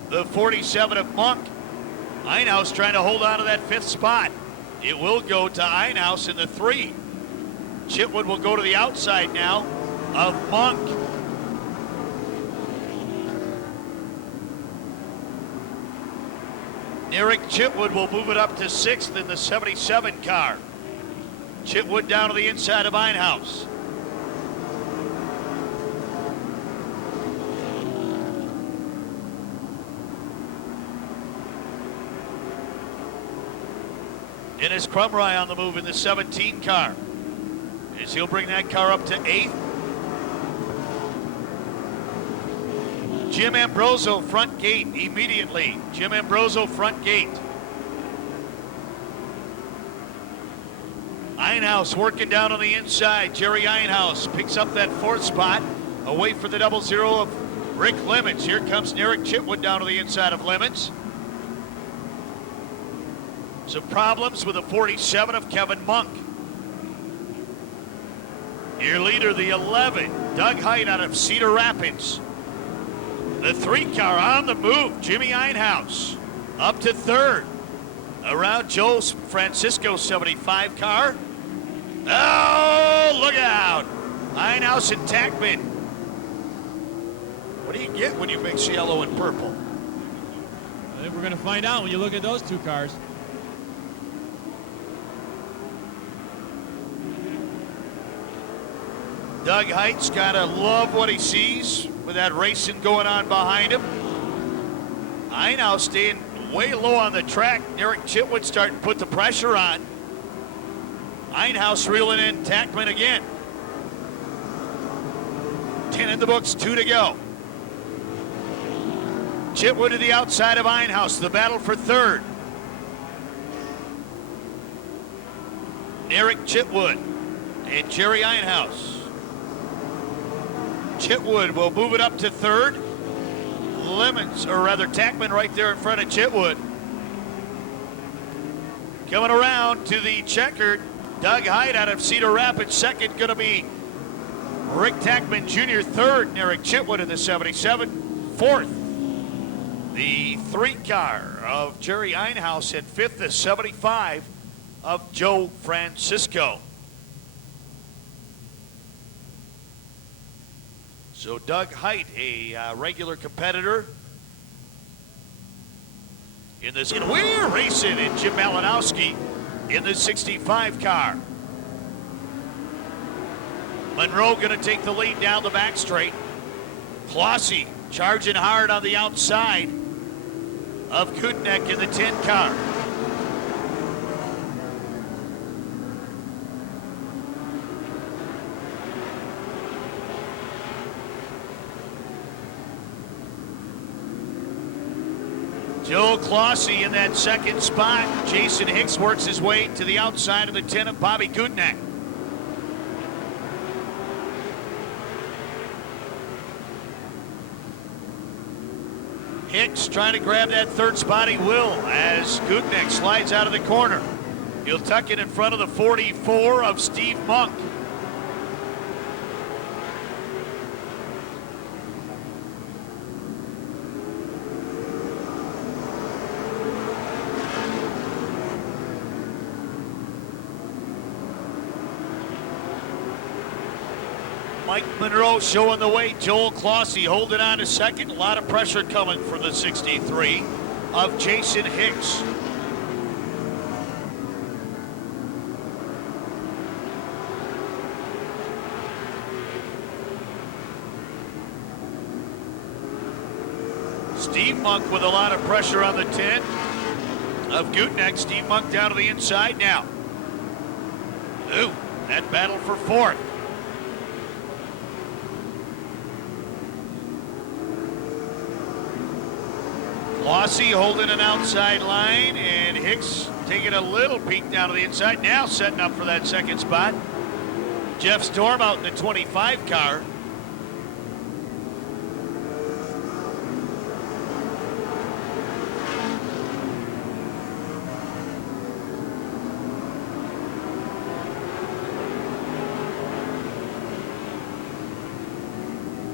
the 47 of Monk. Einhaus trying to hold on to that 5th spot. It will go to Einhaus in the 3. Chitwood will go to the outside now of Monk. Eric Chitwood will move it up to 6th in the 77 car. Chitwood down to the inside of Einhaus. Dennis Crumry on the move in the 17 car, as he'll bring that car up to 8th. Jim Ambroso front gate immediately. Jim Ambroso front gate. Einhaus working down on the inside. Jerry Einhaus picks up that 4th spot away for the 00 of Rick Lemons. Here comes Eric Chitwood down to the inside of Lemons. Some problems with the 47 of Kevin Monk. Your leader, the 11, Doug Height out of Cedar Rapids. The 3 car on the move, Jimmy Einhaus up to 3rd. Around Joe Francisco 75 car. Oh, look out. Einhaus and Tackman. What do you get when you mix yellow and purple? I think we're going to find out when you look at those two cars. Doug Height's got to love what he sees with that racing going on behind him. Einhaus staying way low on the track. Eric Chitwood starting to put the pressure on. Einhaus reeling in Tackman again. 10 in the books, 2 to go. Chitwood to the outside of Einhaus, the battle for third. Eric Chitwood and Jerry Einhaus. Chitwood will move it up to third. Tackman right there in front of Chitwood. Coming around to the checkered, Doug Height out of Cedar Rapids second, going to be Rick Tackman Jr. third, and Eric Chitwood in the 77 fourth. The 3 car of Jerry Einhaus in fifth, the 75 of Joe Francisco. So Doug Height, a regular competitor in this. And we're racing in Jim Malinowski in the 65 car. Monroe going to take the lead down the back straight. Clossy charging hard on the outside of Kutnek in the 10 car. Joe Clossy in that second spot. Jason Hicks works his way to the outside of the 10 of Bobby Kutnek. Hicks trying to grab that third spot. He will as Kutnek slides out of the corner. He'll tuck it in front of the 44 of Steve Monk. Mike Monroe showing the way. Joel Clossy holding on to second. A lot of pressure coming from the 63 of Jason Hicks. Steve Monk with a lot of pressure on the 10 of Kutnek. Steve Monk down to the inside now. Ooh, that battle for fourth. Clossy holding an outside line, and Hicks taking a little peek down to the inside. Now setting up for that second spot. Jeff Storm out in the 25 car.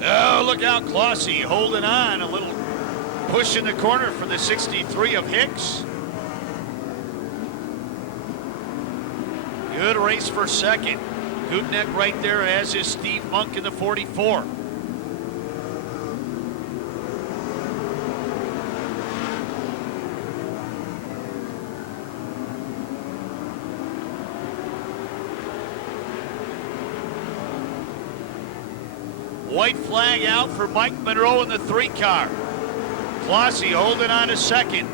Oh, look out, Clossy holding on, a little push in the corner for the 63 of Hicks. Good race for second. Kutnek right there, as is Steve Monk in the 44. White flag out for Mike Monroe in the 3 car. Clossy holding on to second.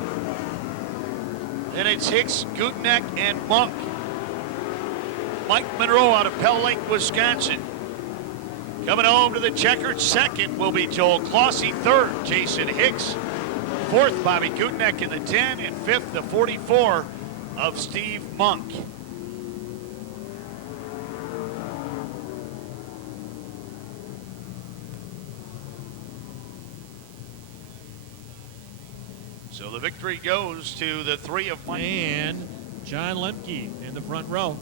Then it's Hicks, Kutnek, and Monk. Mike Monroe out of Pell Lake, Wisconsin. Coming home to the checkered second will be Joel Clossy. Third, Jason Hicks. Fourth, Bobby Kutnek in the 10. And fifth, the 44 of Steve Monk. So the victory goes to the 3 of Mike. And John Lemke in the front row.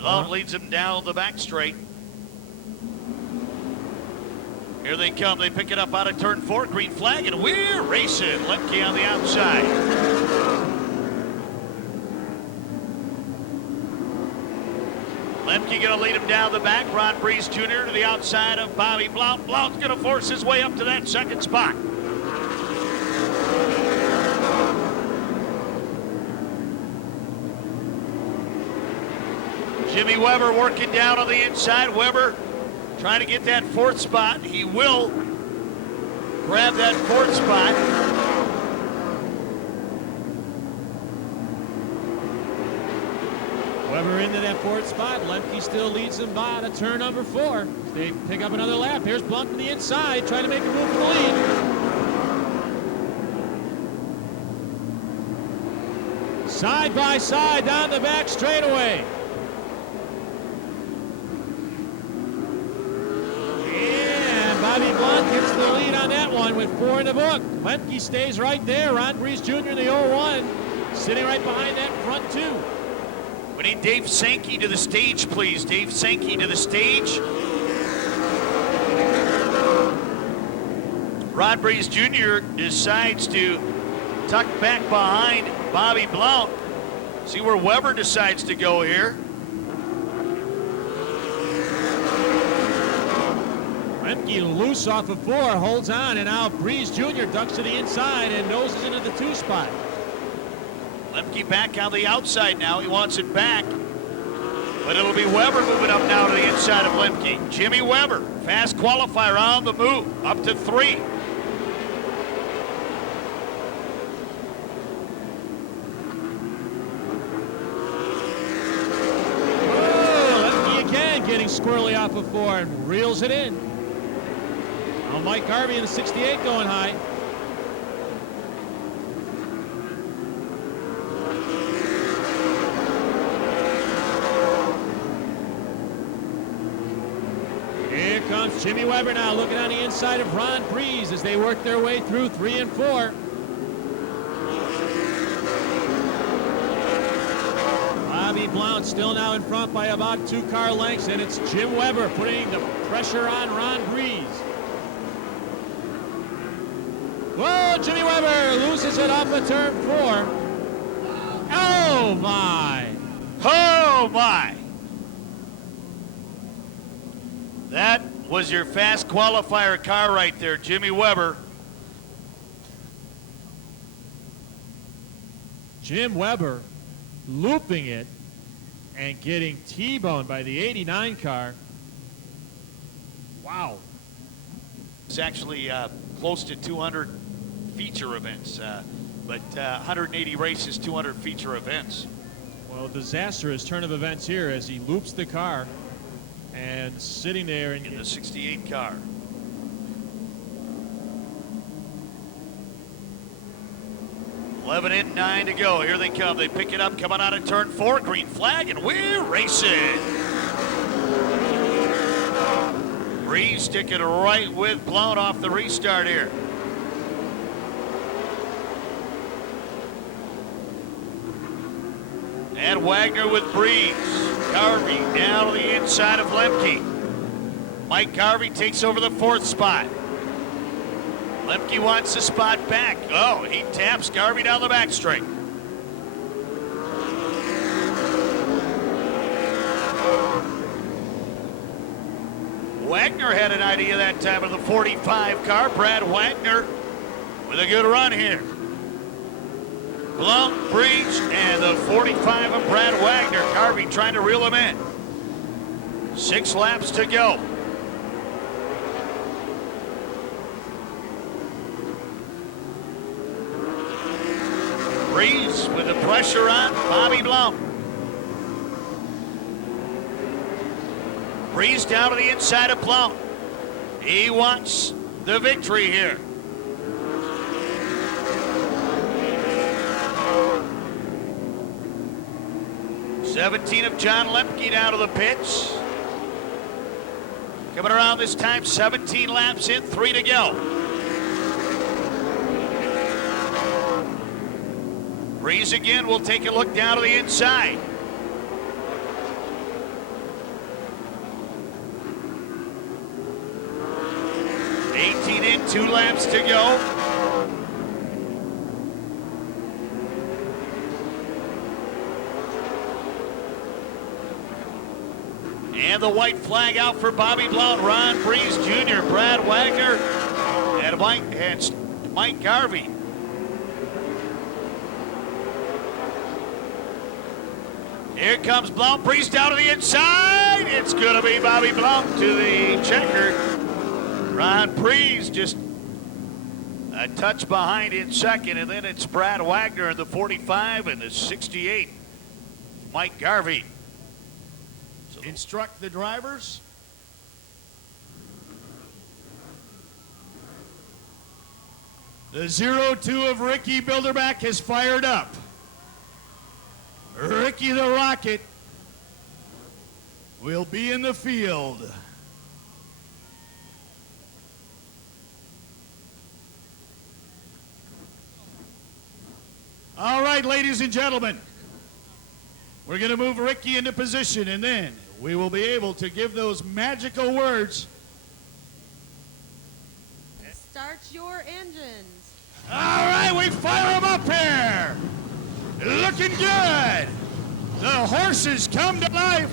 Love leads him down the back straight. Here they come. They pick it up out of turn 4. Green flag, and we're racing. Lemke on the outside. Lemke going to lead him down the back. Ron Breeze Jr. to the outside of Bobby Blount. Blount's going to force his way up to that second spot. Jimmy Weber working down on the inside. Weber trying to get that 4th spot. He will grab that 4th spot. Weber into that 4th spot. Lemke still leads them by to turn number 4. They pick up another lap. Here's Blount from the inside, trying to make a move for the lead. Side by side down the back straightaway. And Bobby Blount gets the lead on that one with 4 in the book. Lemke stays right there. Ron Breeze Jr. in the 0-1, sitting right behind that front 2. We need Dave Sankey to the stage, please. Dave Sankey to the stage. Rod Breeze Jr. decides to tuck back behind Bobby Blount. See where Weber decides to go here. Lemke loose off of 4, holds on, and now Breeze Jr. ducks to the inside and noses into the 2 spot. Lemke back on the outside now. He wants it back. But it'll be Weber moving up now to the inside of Lemke. Jimmy Weber, fast qualifier on the move, up to 3. Oh, Lemke again getting squirrely off of 4 and reels it in. Now Mike Harvey in the 68 going high. Comes Jimmy Weber now looking on the inside of Ron Breeze as they work their way through 3 and 4. Bobby Blount still now in front by about 2 car lengths, and it's Jim Weber putting the pressure on Ron Breeze. Whoa, Jimmy Weber loses it off of turn 4. Oh my! Oh my! That was your fast qualifier car right there, Jimmy Weber. Jim Weber looping it and getting T-boned by the 89 car. Wow. It's actually close to 200 feature events, but 180 races, 200 feature events. Well, disastrous turn of events here as he loops the car and sitting there in the 68 car. $11 in, 9 to go. Here they come. They pick it up coming out of turn 4. Green flag, and we're racing. Breeze sticking right with Blount off the restart here. And Wagner with Breeze. Garvey down to the inside of Lemke. Mike Garvey takes over the 4th spot. Lemke wants the spot back. Oh, he taps Garvey down the back straight. Wagner had an idea that time of the 45 car. Brad Wagner with a good run here. Blount, Breeze, and the 45 of Brad Wagner. Garvey trying to reel him in. 6 laps to go. Breeze with the pressure on Bobby Blount. Breeze down to the inside of Blount. He wants the victory here. 17 of John Lemke down to the pits. Coming around this time, 17 laps in, 3 to go. Breeze again will take a look down to the inside. 18 in, 2 laps to go. And the white flag out for Bobby Blount, Ron Breeze Jr., Brad Wagner, and Mike Garvey. Here comes Blount, Breeze down to the inside. It's going to be Bobby Blount to the checker. Ron Breeze just a touch behind in second, and then it's Brad Wagner in the 45 and the 68, Mike Garvey. So instruct the drivers. The 0-2 of Ricky Bilderback has fired up. Ricky the Rocket will be in the field. All right, ladies and gentlemen, we're going to move Ricky into position, and then we will be able to give those magical words. Start your engines. All right, we fire them up here. Looking good. The horses come to life.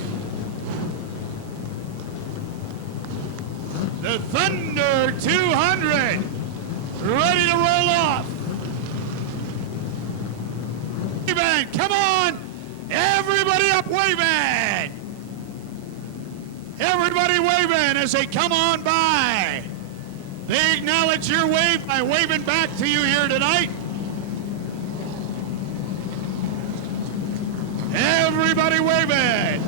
The Thunder 200 ready to roll off. Waving, come on. Everybody up waving. Everybody waving as they come on by. They acknowledge your wave by waving back to you here tonight. Everybody waving.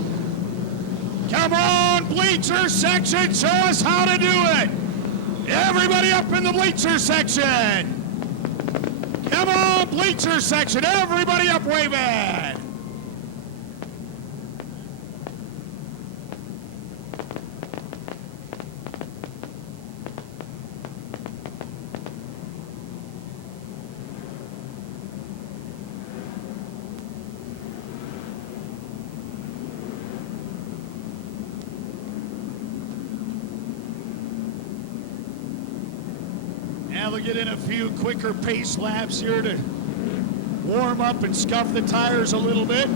Come on, bleacher section, show us how to do it. Everybody up in the bleacher section. Come on, bleacher section, everybody up waving. Now they'll get in a few quicker pace laps here to warm up and scuff the tires a little bit.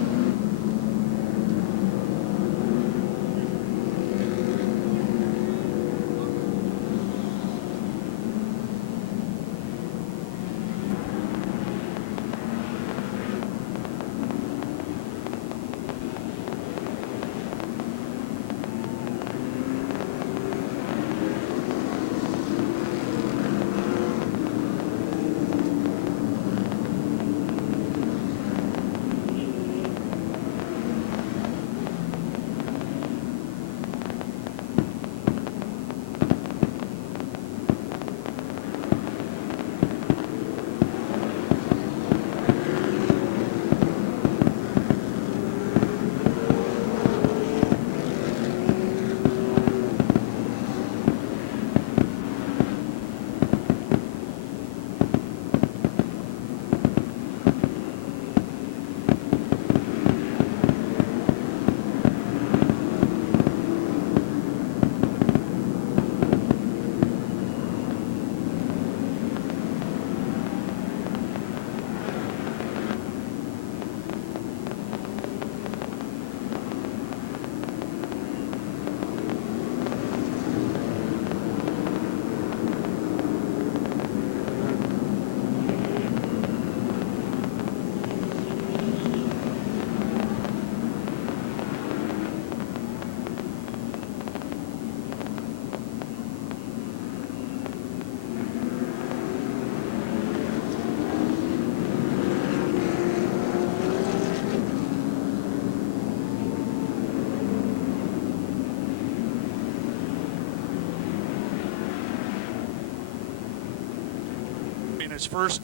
His first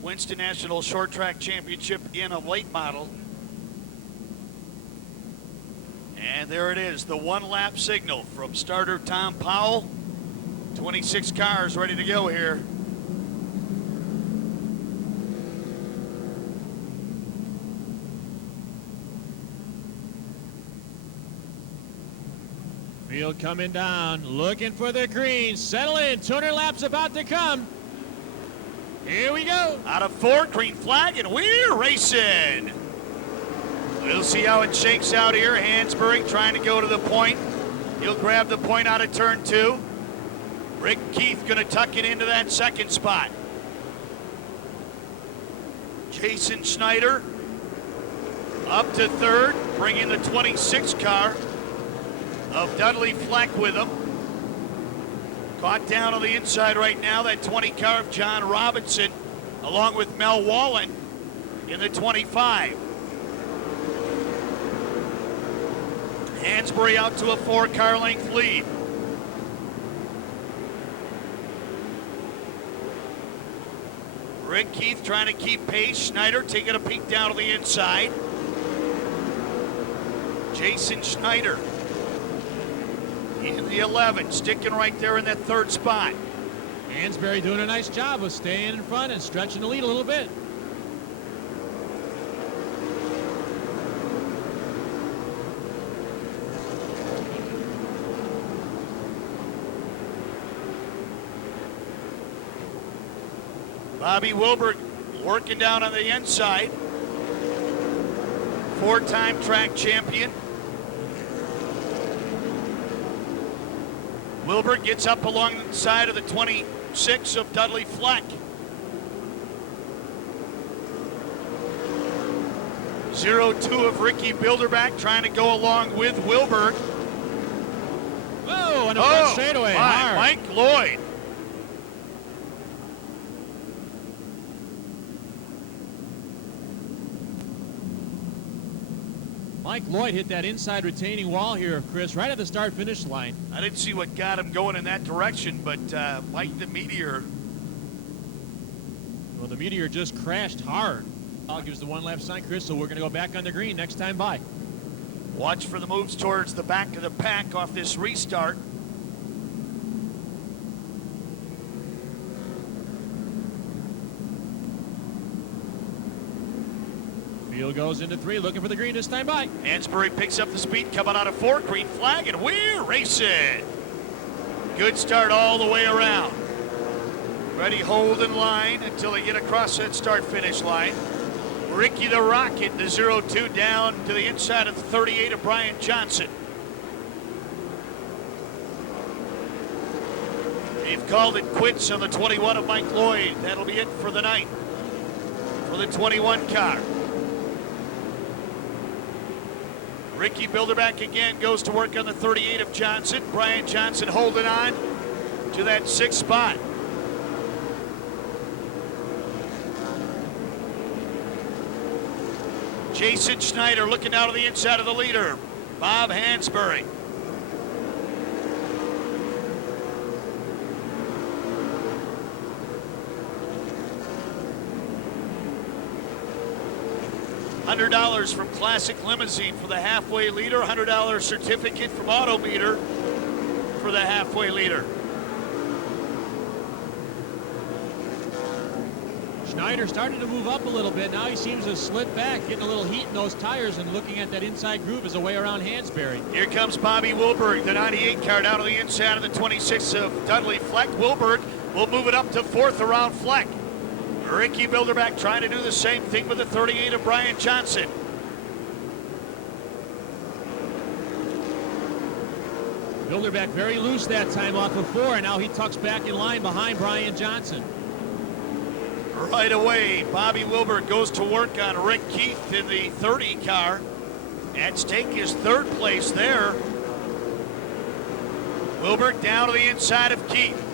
Winston National Short Track Championship in a late model. And there it is, the one-lap signal from starter Tom Powell. 26 cars ready to go here. Field coming down, looking for the green. Settle in. 200 laps about to come. Here we go. Out of 4, green flag, and we're racing. We'll see how it shakes out here. Hansberry trying to go to the point. He'll grab the point out of turn 2. Rick Keith going to tuck it into that second spot. Jason Schneider up to third, bringing the 26 car of Dudley Fleck with him. Caught down on the inside right now, that 20 car of John Robinson, along with Mel Wallen in the 25. Hansberry out to a 4-car length lead. Rick Keith trying to keep pace. Schneider taking a peek down to the inside. Jason Schneider in the 11, sticking right there in that third spot. Hansberry doing a nice job of staying in front and stretching the lead a little bit. Bobby Wilbert working down on the inside. 4-time track champion. Wilbert gets up along the side of the 26 of Dudley Fleck. 0-2 of Ricky Bilderback trying to go along with Wilbert. Whoa, and a front straightaway. Hard. Mike Lloyd. Mike Lloyd hit that inside retaining wall here, Chris, right at the start-finish line. I didn't see what got him going in that direction, but Mike the Meteor. Well, the Meteor just crashed hard. I'll gives the 1-lap sign, Chris, so we're going to go back on the green next time by. Watch for the moves towards the back of the pack off this restart. Field goes into 3, looking for the green this time by. Hansberry picks up the speed coming out of 4, green flag, and we're racing. Good start all the way around. Ready, hold in line until they get across that start-finish line. Ricky the Rocket, the 0-2 down to the inside of the 38 of Brian Johnson. They've called it quits on the 21 of Mike Lloyd. That'll be it for the night for the 21 car. Ricky Bilderback again goes to work on the 38 of Johnson. Brian Johnson holding on to that 6th spot. Jason Schneider looking out of the inside of the leader, Bob Hansberry. $100 from Classic Limousine for the halfway leader, $100 certificate from Autometer for the halfway leader. Schneider started to move up a little bit. Now he seems to slip back, getting a little heat in those tires and looking at that inside groove as a way around Hansberry. Here comes Bobby Wilberg, the 98 car down to the inside of the 26 of Dudley Fleck. Wilberg will move it up to 4th around Fleck. Ricky Bilderback trying to do the same thing with the 38 of Brian Johnson. Bilderback very loose that time off of 4, and now he tucks back in line behind Brian Johnson. Right away, Bobby Wilbert goes to work on Rick Keith in the 30 car. At stake is 3rd place there. Wilbert down to the inside of Keith.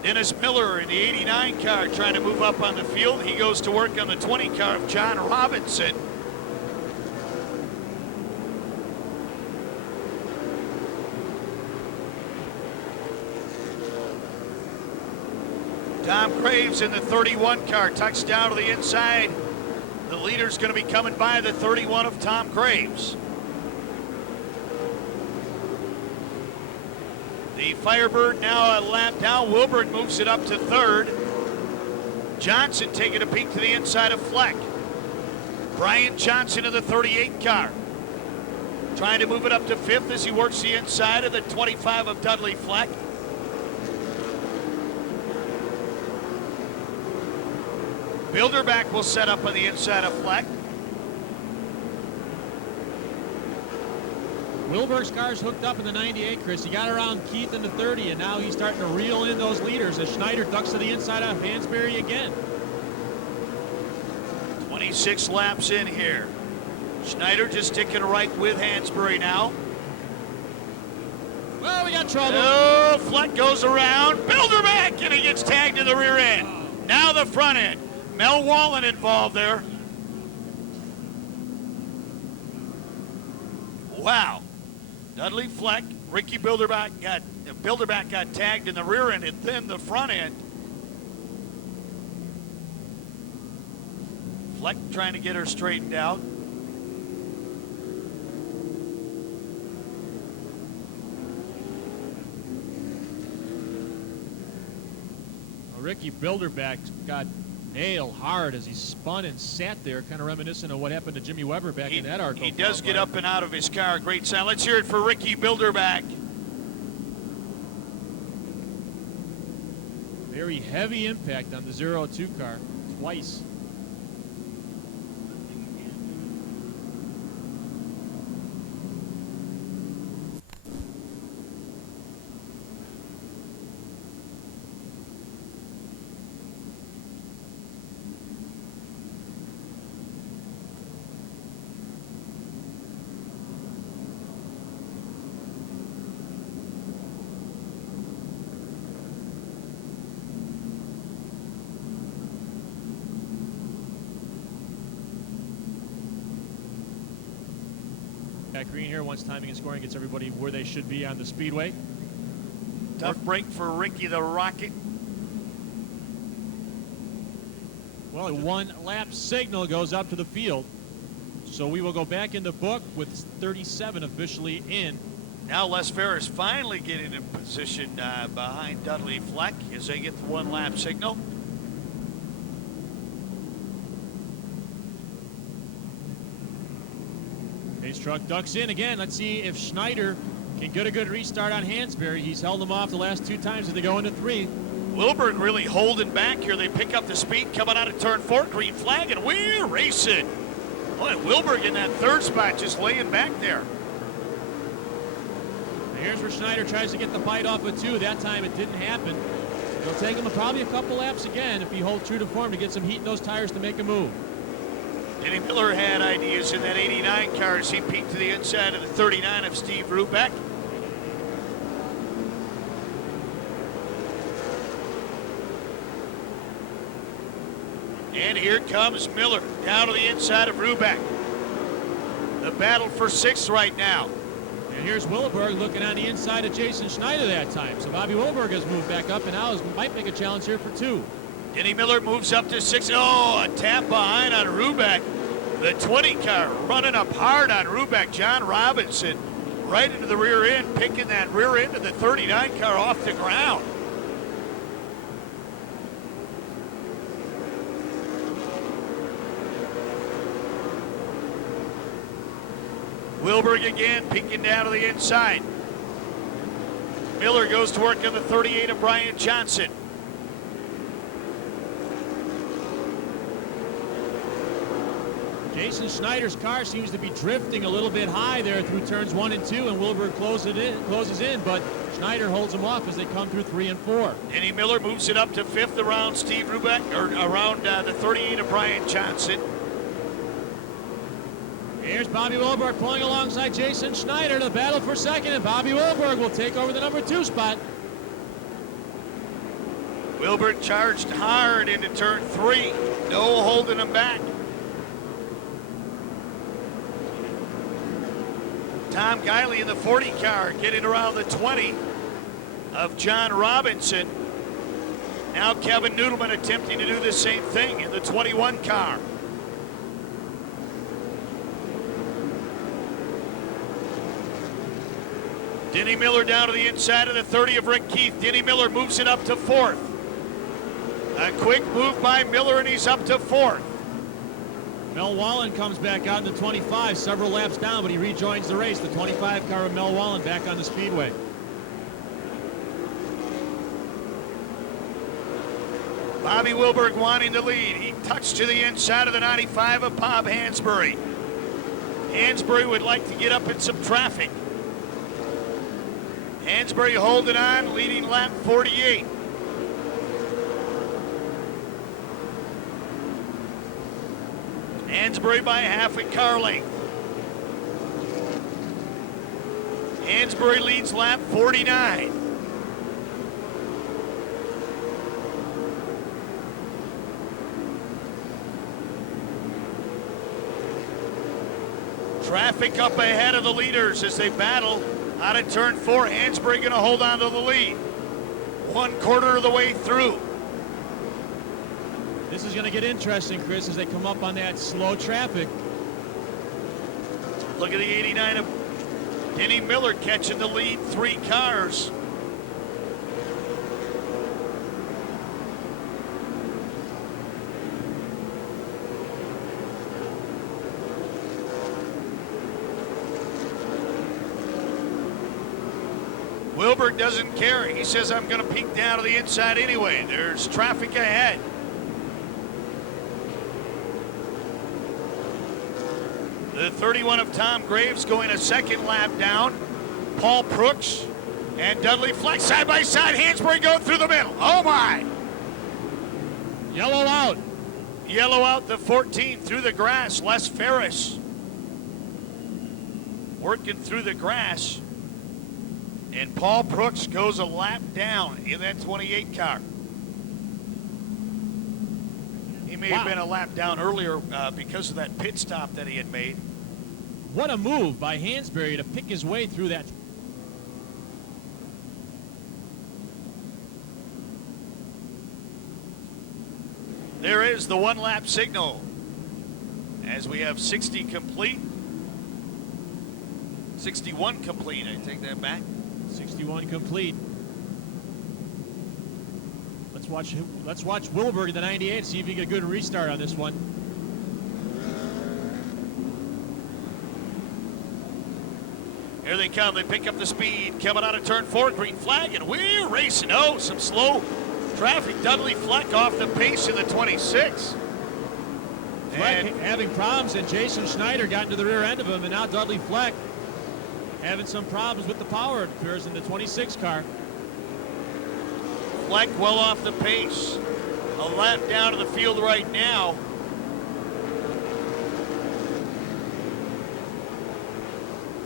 Dennis Miller in the 89 car trying to move up on the field. He goes to work on the 20 car of John Robinson. Tom Graves in the 31 car tucks down to the inside. The leader's going to be coming by the 31 of Tom Graves. The Firebird now a lap down. Wilbert moves it up to 3rd. Johnson taking a peek to the inside of Fleck. Brian Johnson in the 38 car. Trying to move it up to 5th as he works the inside of the 25 of Dudley Fleck. Bilderback will set up on the inside of Fleck. Wilberg's car's hooked up in the 98, Chris. He got around Keith in the 30, and now he's starting to reel in those leaders as Schneider ducks to the inside of Hansberry again. 26 laps in here. Schneider just sticking right with Hansberry now. Well, we got trouble. Oh, Fleck goes around. Bilderback, and he gets tagged in the rear end. Now the front end. Mel Wallen involved there. Wow. Dudley Fleck, Ricky Bilderback got tagged in the rear end and then the front end. Fleck trying to get her straightened out. Ricky Bilderback got nailed hard as he spun and sat there, kind of reminiscent of what happened to Jimmy Weber back in that article. He does get up and out of his car. Great sound. Let's hear it for Ricky Bilderback. Very heavy impact on the 02 car twice. Green here, once timing and scoring gets everybody where they should be on the speedway. Tough break for Ricky the Rocket. Well, a one-lap signal goes up to the field. So we will go back in the book with 37 officially in. Now Les Ferris finally getting in position behind Dudley Fleck as they get the one-lap signal. Pace truck ducks in again. Let's see if Schneider can get a good restart on Hansberry. He's held them off the last 2 times as they go into 3. Wilberg really holding back here. They pick up the speed coming out of turn 4. Green flag, and we're racing. Boy, Wilberg in that 3rd spot just laying back there. And here's where Schneider tries to get the bite off of 2. That time it didn't happen. It'll take him probably a couple laps again if he holds true to form to get some heat in those tires to make a move. Denny Miller had ideas in that 89 car as he peeked to the inside of the 39 of Steve Rubeck. And here comes Miller down to the inside of Rubeck. The battle for 6th right now. And here's Wilberg looking on the inside of Jason Schneider that time. So Bobby Wilberg has moved back up and now might make a challenge here for 2. Denny Miller moves up to 6. Oh, a tap behind on Rubeck. The 20 car running up hard on Rubeck. John Robinson right into the rear end, picking that rear end of the 39 car off the ground. Wilberg again peeking down to the inside. Miller goes to work on the 38 of Brian Johnson. Jason Schneider's car seems to be drifting a little bit high there through turns 1 and 2, and Wilberg closes in, but Schneider holds him off as they come through 3 and 4. Denny Miller moves it up to 5th around Steve Rubeck, or around the 38 of Brian Johnson. Here's Bobby Wilberg pulling alongside Jason Schneider. The battle for 2nd, and Bobby Wilberg will take over the number 2 spot. Wilberg charged hard into turn 3. No holding him back. Tom Guiley in the 40 car getting around the 20 of John Robinson. Now Kevin Noodleman attempting to do the same thing in the 21 car. Denny Miller down to the inside of the 30 of Rick Keith. Denny Miller moves it up to 4th. A quick move by Miller and he's up to 4th. Mel Wallen comes back out in the 25, several laps down, but he rejoins the race. The 25 car of Mel Wallen back on the speedway. Bobby Wilberg wanting the lead. He touched to the inside of the 95 of Bob Hansberry. Hansberry would like to get up in some traffic. Hansberry holding on, leading lap 48. Hansberry by half a car length. Hansberry leads lap 49. Traffic up ahead of the leaders as they battle out of turn 4. Hansberry going to hold on to the lead. 1/4 of the way through. This is going to get interesting, Chris, as they come up on that slow traffic. Look at the 89 of Denny Miller catching the lead, 3 cars. Wilberg doesn't care. He says, I'm going to peek down to the inside anyway. There's traffic ahead. The 31 of Tom Graves going a second lap down. Paul Brooks and Dudley Fleck side by side. Hansberry going through the middle. Oh my! Yellow out. Yellow out the 14 through the grass. Les Ferris working through the grass. And Paul Brooks goes a lap down in that 28 car. He may have been a lap down earlier because of that pit stop that he had made. What a move by Hansberry to pick his way through that. There is the 1 lap signal as we have 60 complete. 61 complete, I take that back. 61 complete. Let's watch Wilberg in the 98, see if he can get a good restart on this one. Here they come. They pick up the speed. Coming out of turn 4, green flag, and we're racing. Oh, some slow traffic. Dudley Fleck off the pace in the 26. Fleck having problems, and Jason Schneider got into the rear end of him, and now Dudley Fleck having some problems with the power, it appears, in the 26 car. Fleck well off the pace. A lap down to the field right now.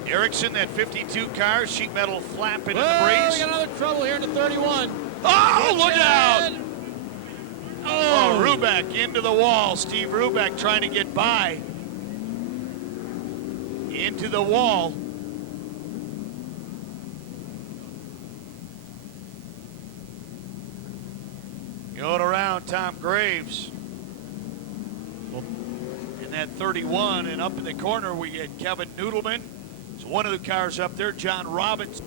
Erickson, that 52 car, sheet metal flapping in the breeze. We got another trouble here in the 31. Oh, look out! Oh, Rubeck into the wall. Steve Rubeck trying to get by. Into the wall. Going around Tom Graves. In that 31, and up in the corner we get Kevin Noodleman. It's one of the cars up there, John Robbins.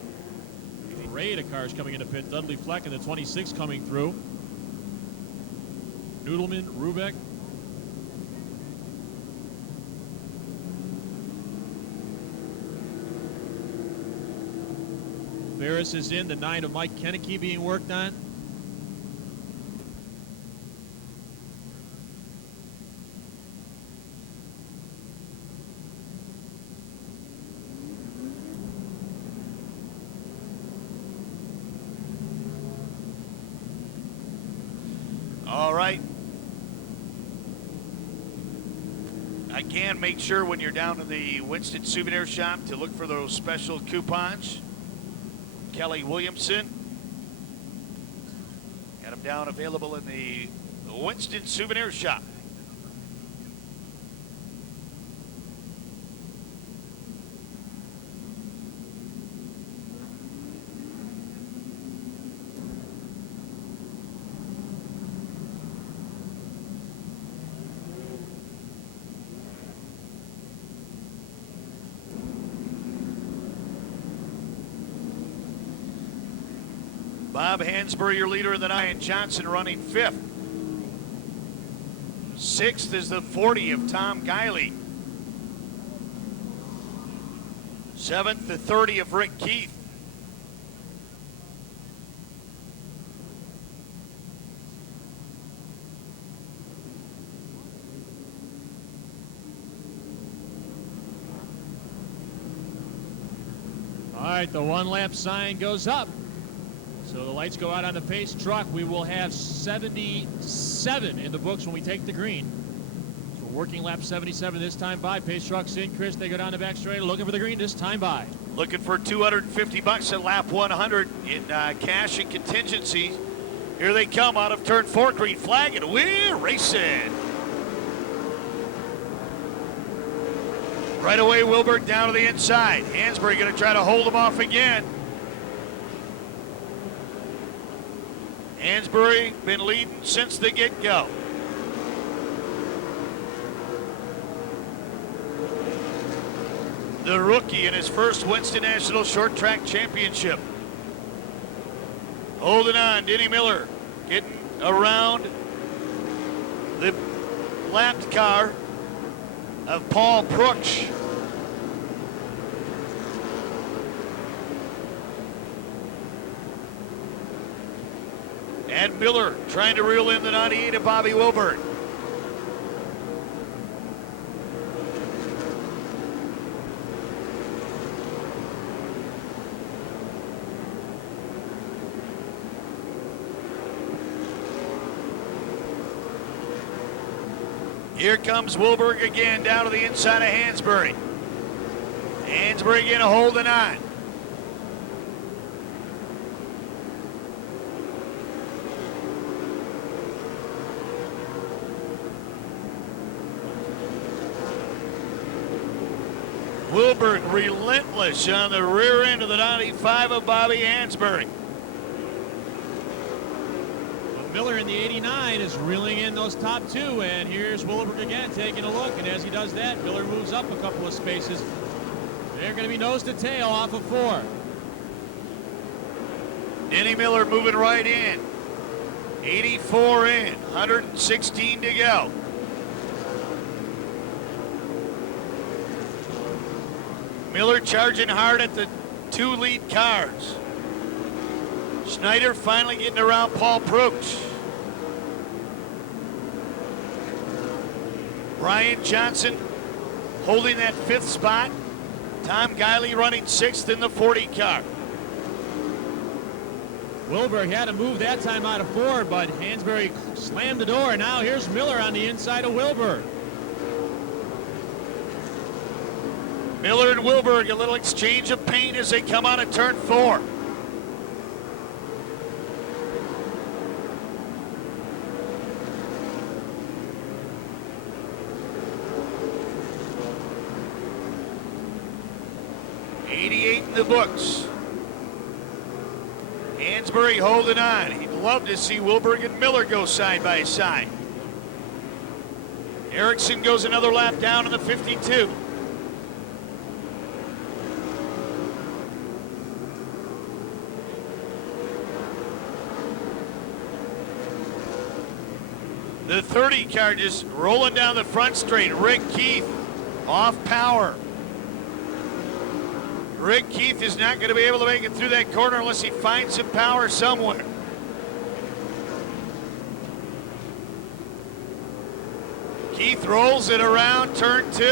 Parade of cars coming into pit. Dudley Fleck in the 26 coming through. Noodleman, Rubeck. Ferris is in, the 9 of Mike Kennecke being worked on. All right. Again, make sure when you're down in the Winston Souvenir Shop to look for those special coupons. Kelly Williamson. Got them down available in the Winston Souvenir Shop. Bob Hansberry, your leader in the 9, Johnson running 5th. 6th is the 40 of Tom Guiley. 7th, the 30 of Rick Keith. All right, the 1 lap sign goes up. So the lights go out on the pace truck. We will have 77 in the books when we take the green. So working lap 77 this time by. Pace truck's in. Chris, they go down the back straight looking for the green this time by. Looking for $250 at lap 100 in cash and contingency. Here they come out of turn 4. Green flag, and we're racing. Right away, Wilberg down to the inside. Hansberry going to try to hold him off again. Hansberry been leading since the get-go. The rookie in his first Winston National Short Track Championship. Holding on, Denny Miller getting around the lapped car of Paul Prooch. And Miller trying to reel in the 98 of Bobby Wilburn. Here comes Wilberg again down to the inside of Hansberry. Hansberry again holding on. Wilberg relentless on the rear end of the 95 of Bobby Hansberry. Miller in the 89 is reeling in those top 2, and here's Wilberg again taking a look, and as he does that, Miller moves up a couple of spaces. They're going to be nose to tail off of 4. Denny Miller moving right in. 84 in, 116 to go. Miller charging hard at the 2 lead cars. Schneider finally getting around Paul Prooch. Brian Johnson holding that 5th spot. Tom Guiley running 6th in the 40 car. Wilberg had to move that time out of 4, but Hansberry slammed the door. Now here's Miller on the inside of Wilberg. Miller and Wilberg, a little exchange of paint as they come out of turn 4. In the books. Hansberry holding on. He'd love to see Wilberg and Miller go side by side. Erickson goes another lap down in the 52. The 30 car just rolling down the front straight. Rick Keith off power. Rick Keith is not going to be able to make it through that corner unless he finds some power somewhere. Keith rolls it around turn 2.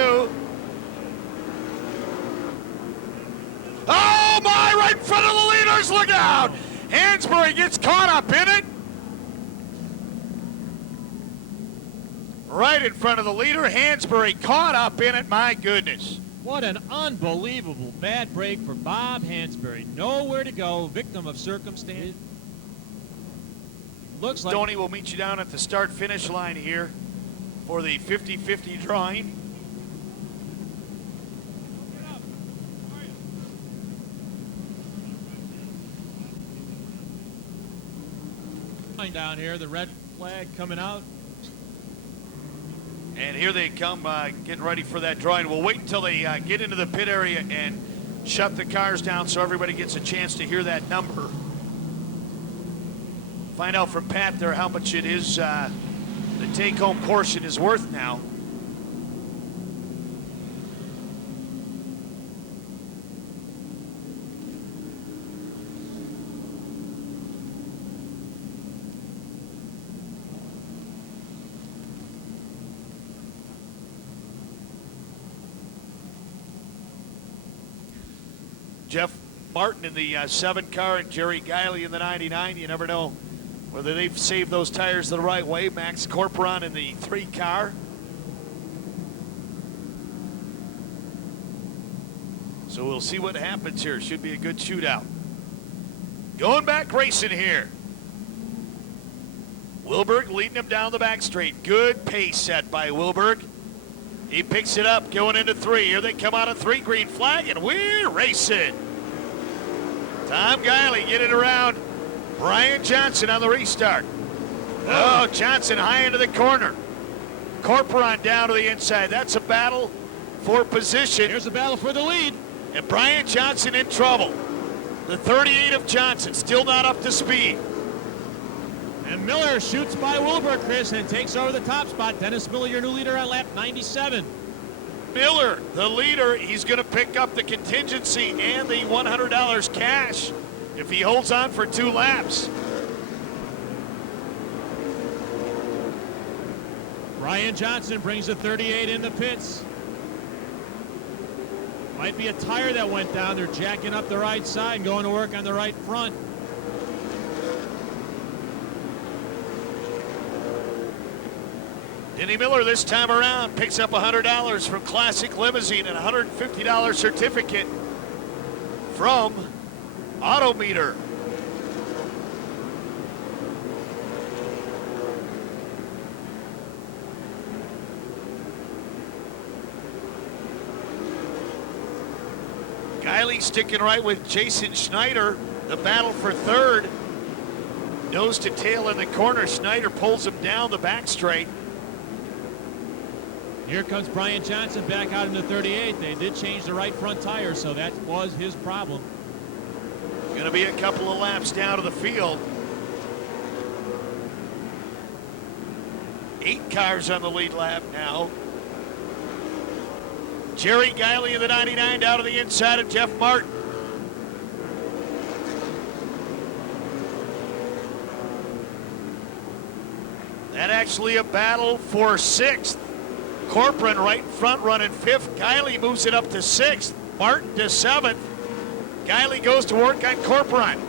Oh my, right in front of the leaders, look out! Hansberry gets caught up in it. Right in front of the leader, Hansberry caught up in it, my goodness. What an unbelievable bad break for Bob Hansberry. Nowhere to go, victim of circumstance. Looks like Stoney will meet you down at the start-finish line here for the 50-50 drawing. down here, the red flag coming out. And here they come, getting ready for that drawing. We'll wait until they get into the pit area and shut the cars down so everybody gets a chance to hear that number. Find out from Pat there how much it is, the the take-home portion is worth now. Jeff Martin in the 7 car and Jerry Guiley in the 99. You never know whether they've saved those tires the right way. Max Corporon in the 3 car. So we'll see what happens here. Should be a good shootout. Going back racing here. Wilberg leading him down the back straight. Good pace set by Wilberg. He picks it up going into 3. Here they come out of 3, green flag, and we're racing. Tom Guiley getting around Brian Johnson on the restart. Oh, Johnson high into the corner. Corporon down to the inside. That's a battle for position. Here's a battle for the lead. And Brian Johnson in trouble. The 38 of Johnson still not up to speed. And Miller shoots by Wilbur, Chris, and takes over the top spot. Dennis Miller, your new leader on lap 97. Miller, the leader, he's going to pick up the contingency and the $100 cash if he holds on for 2 laps. Brian Johnson brings the 38 in the pits. Might be a tire that went down. They're jacking up the right side and going to work on the right front. Denny Miller this time around picks up $100 from Classic Limousine and a $150 certificate from Autometer. Guiley sticking right with Jason Schneider. The battle for 3rd. Nose to tail in the corner. Schneider pulls him down the back straight. Here comes Brian Johnson back out in the 38. They did change the right front tire, so that was his problem. Going to be a couple of laps down to the field. 8 cars on the lead lap now. Jerry Guiley in the 99 down to the inside of Jeff Martin. That actually a battle for 6th. Corcoran right in front running 5th. Guiley moves it up to 6th. Martin to 7th. Guiley goes to work on Corcoran.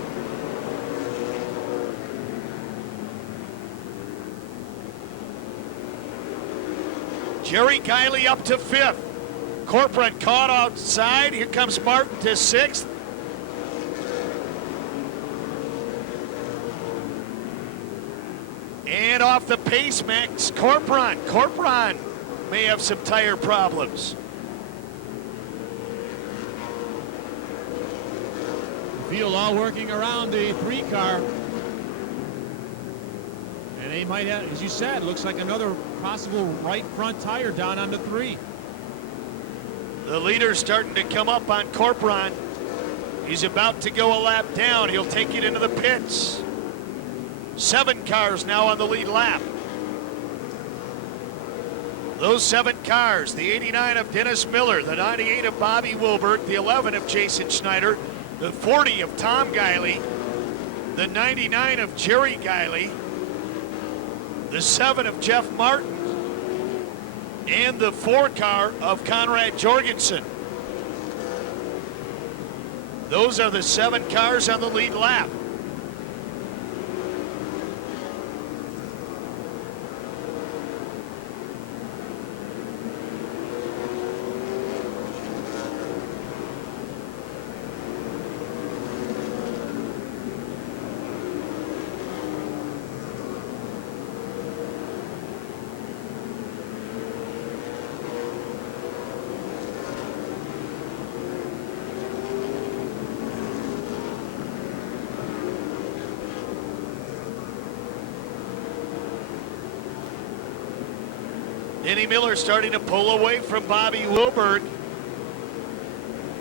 Jerry Guiley up to 5th. Corcoran caught outside. Here comes Martin to 6th. And off the pace, Max Corcoran. Corcoran may have some tire problems. Field all working around the 3 car. And they might have, as you said, looks like another possible right front tire down on the 3. The leader's starting to come up on Corcoran. He's about to go a lap down. He'll take it into the pits. 7 cars now on the lead lap. Those 7 cars, the 89 of Dennis Miller, the 98 of Bobby Wilbert, the 11 of Jason Schneider, the 40 of Tom Guiley, the 99 of Jerry Guiley, the 7 of Jeff Martin, and the 4 car of Conrad Jorgensen. Those are the 7 cars on the lead lap. Denny Miller starting to pull away from Bobby Wilberg.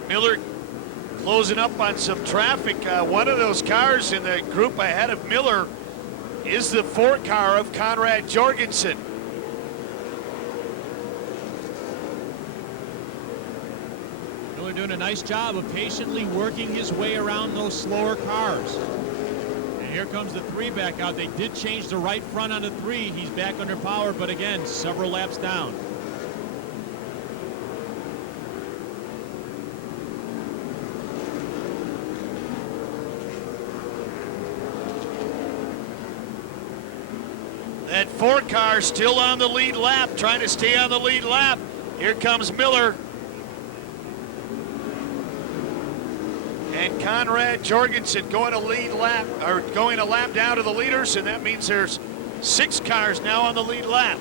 Miller closing up on some traffic. One of those cars in the group ahead of Miller is the 4 car of Conrad Jorgensen. Miller doing a nice job of patiently working his way around those slower cars. And here comes the 3 back out. They did change the right front on the 3. He's back under power, but again, several laps down. That 4 car still on the lead lap, trying to stay on the lead lap. Here comes Miller. And Conrad Jorgensen going a lap down to the leaders, and that means there's 6 cars now on the lead lap.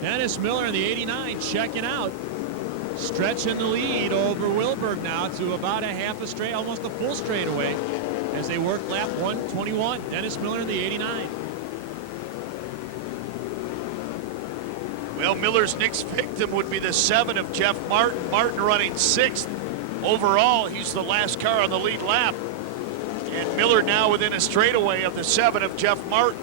Dennis Miller in the 89 checking out. Stretching the lead over Wilberg now to about a half a straight, almost a full straightaway as they work lap 121. Dennis Miller in the 89. Well, Miller's next victim would be the 7 of Jeff Martin. Martin running 6th. Overall, he's the last car on the lead lap. And Miller now within a straightaway of the 7 of Jeff Martin.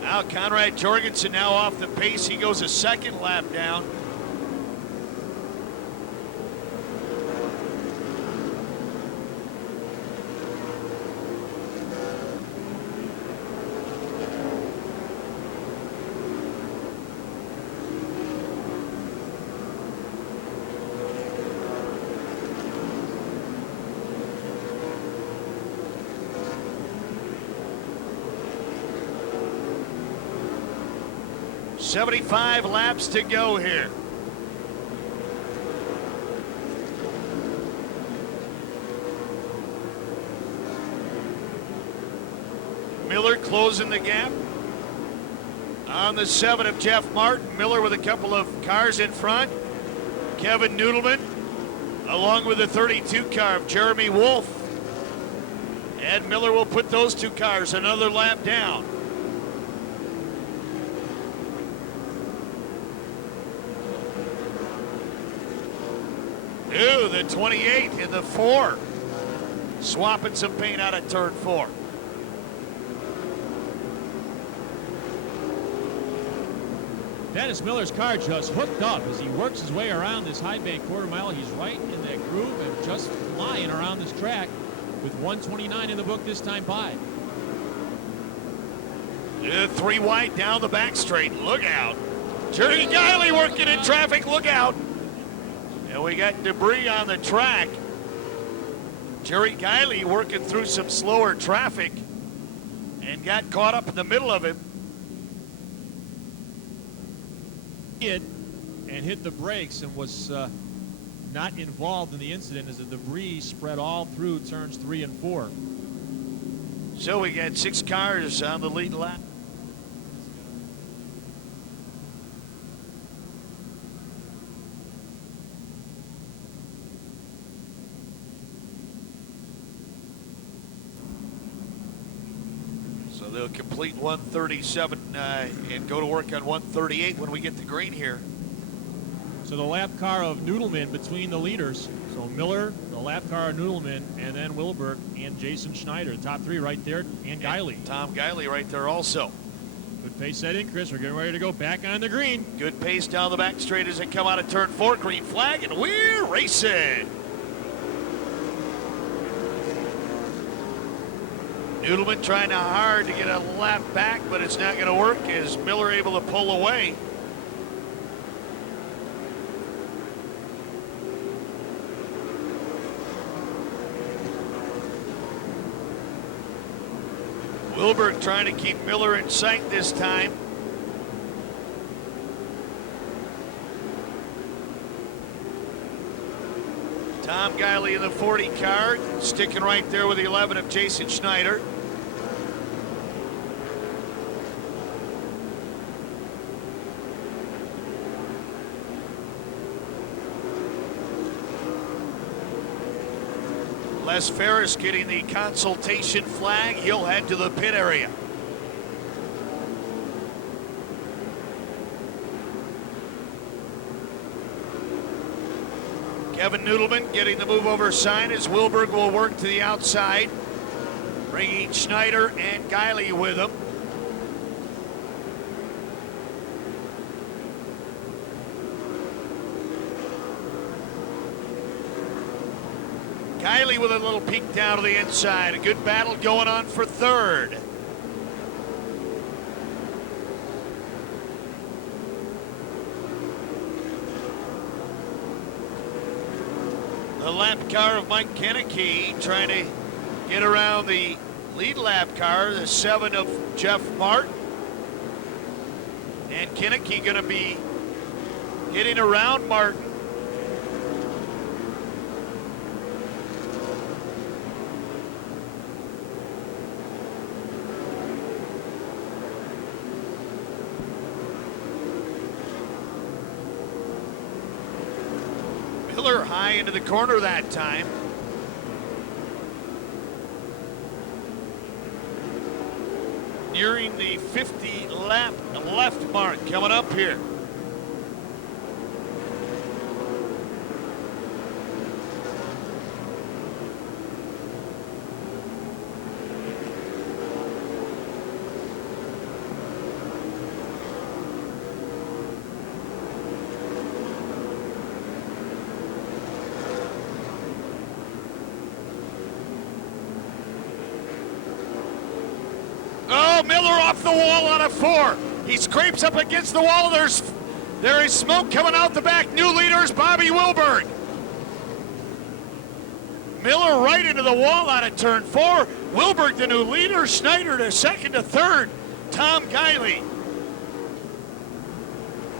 Now Conrad Jorgensen now off the pace. He goes a 2nd lap down. "75 laps to go here." Miller closing the gap on the 7 of Jeff Martin. Miller with a couple of cars in front. Kevin Noodleman along with the 32 car of Jeremy Wolf. And Miller will put those 2 cars another lap down. Ooh, the 28 in the 4. Swapping some paint out of turn 4. Dennis Miller's car just hooked up as he works his way around this high bank quarter mile. He's right in that groove and just flying around this track with 129 in the book this time by. 3 wide down the back straight. Look out. Jerry Guiley working in traffic. Look out. And we got debris on the track. Jerry Guiley working through some slower traffic and got caught up in the middle of it. And hit the brakes and was not involved in the incident as the debris spread all through turns 3 and 4. So we got 6 cars on the lead lap. So they'll complete 137 and go to work on 138 when we get the green here. So the lap car of Noodleman between the leaders. So Miller, the lap car of Noodleman, and then Wilberg and Jason Schneider. The top 3 right there, and Guiley. Tom Guiley right there also. Good pace set in, Chris. We're getting ready to go back on the green. Good pace down the back straight as they come out of turn 4. Green flag, and we're racing. Noodleman trying hard to get a lap back, but it's not going to work as Miller able to pull away. Wilberg trying to keep Miller in sight this time. Tom Guiley in the 40 car, sticking right there with the 11 of Jason Schneider. Les Ferris getting the consultation flag. He'll head to the pit area. Kevin Noodleman getting the move over sign as Wilberg will work to the outside, bringing Schneider and Guiley with him. Guiley with a little peek down to the inside. A good battle going on for third. The lap car of Mike Kinnicky trying to get around the lead lap car, the 7 of Jeff Martin. And Kinnicky going to be getting around Martin. Miller high into the corner that time. Nearing the 50 lap left mark coming up here. Miller off the wall on a 4. He scrapes up against the wall. There is smoke coming out the back. New leaders, Bobby Wilberg. Miller right into the wall out of turn 4. Wilberg, the new leader. Schneider to second to third. Tom Guiley.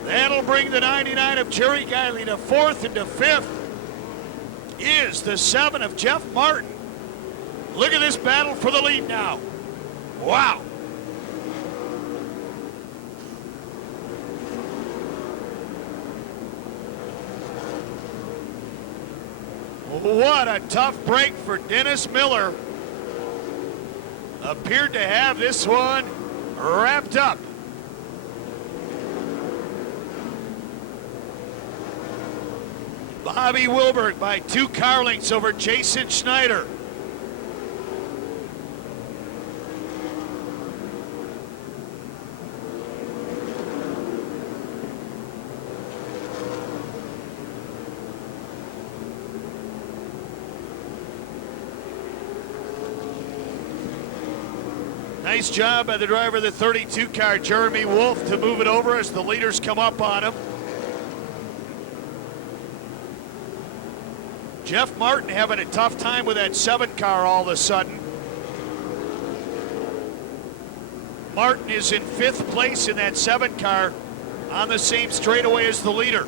That'll bring the 99 of Jerry Guiley to fourth, and to fifth is the 7 of Jeff Martin. Look at this battle for the lead now. Wow. What a tough break for Dennis Miller. Appeared to have this one wrapped up. Bobby Wilberg by 2 car lengths over Jason Schneider. Nice job by the driver of the 32 car, Jeremy Wolf, to move it over as the leaders come up on him. Jeff Martin having a tough time with that 7 car all of a sudden. Martin is in 5th place in that 7 car on the same straightaway as the leader.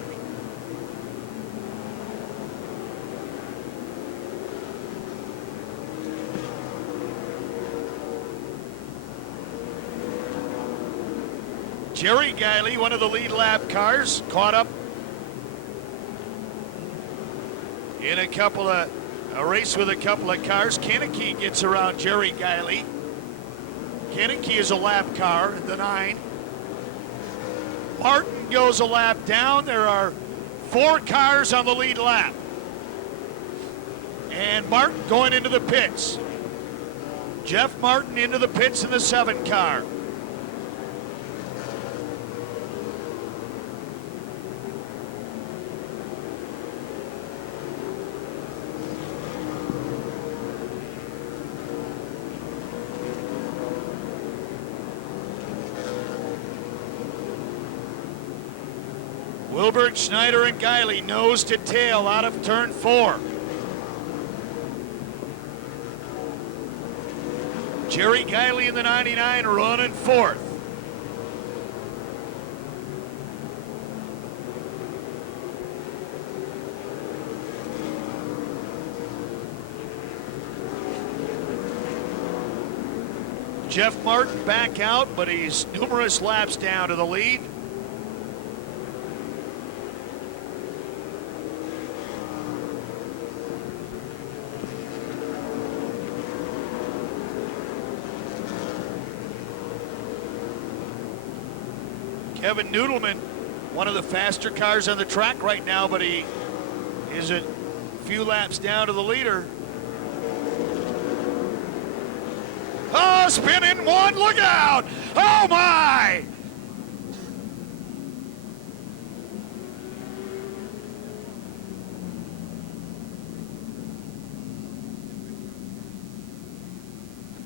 Jerry Guiley, one of the lead lap cars, caught up in a race with a couple of cars. Kinnicky gets around Jerry Guiley. Kinnicky is a lap car at the 9. Martin goes a lap down. There are 4 cars on the lead lap. And Martin going into the pits. Jeff Martin into the pits in the 7 car. Wilberg, Schneider, and Geily nose to tail out of turn 4. Jerry Geily in the 99 running 4th. Jeff Martin back out, but he's numerous laps down to the lead. Kevin Noodleman, one of the faster cars on the track right now, but he is a few laps down to the leader. Oh, spinning one, look out! Oh my!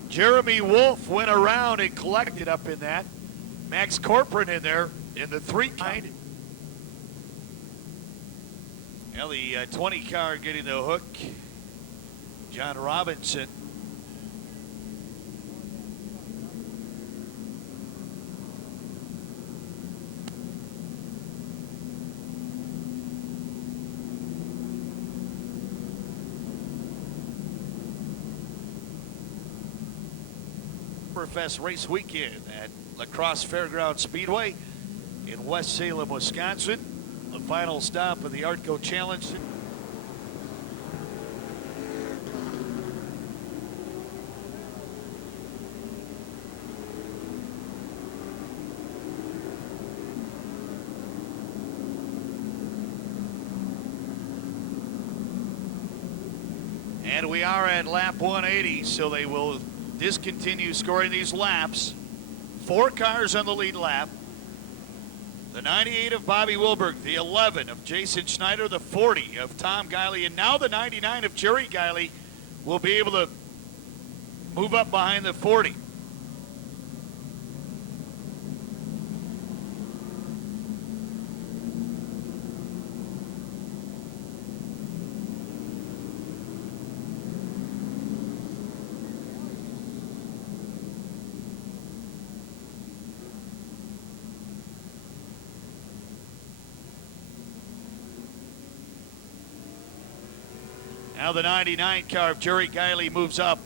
Jeremy Wolf went around and collected up in that. Max Corcoran in there in the 3 kind. Now the 20 car getting the hook. John Robinson. Fest race weekend at Lacrosse Fairground Speedway in West Salem, Wisconsin. The final stop of the Artco Challenge. And we are at lap 180, so they will discontinue scoring these laps. 4 cars on the lead lap. The 98 of Bobby Wilberg, the 11 of Jason Schneider, the 40 of Tom Geily, and now the 99 of Jerry Geily will be able to move up behind the 40. Now the 99 car of Jerry Geily moves up.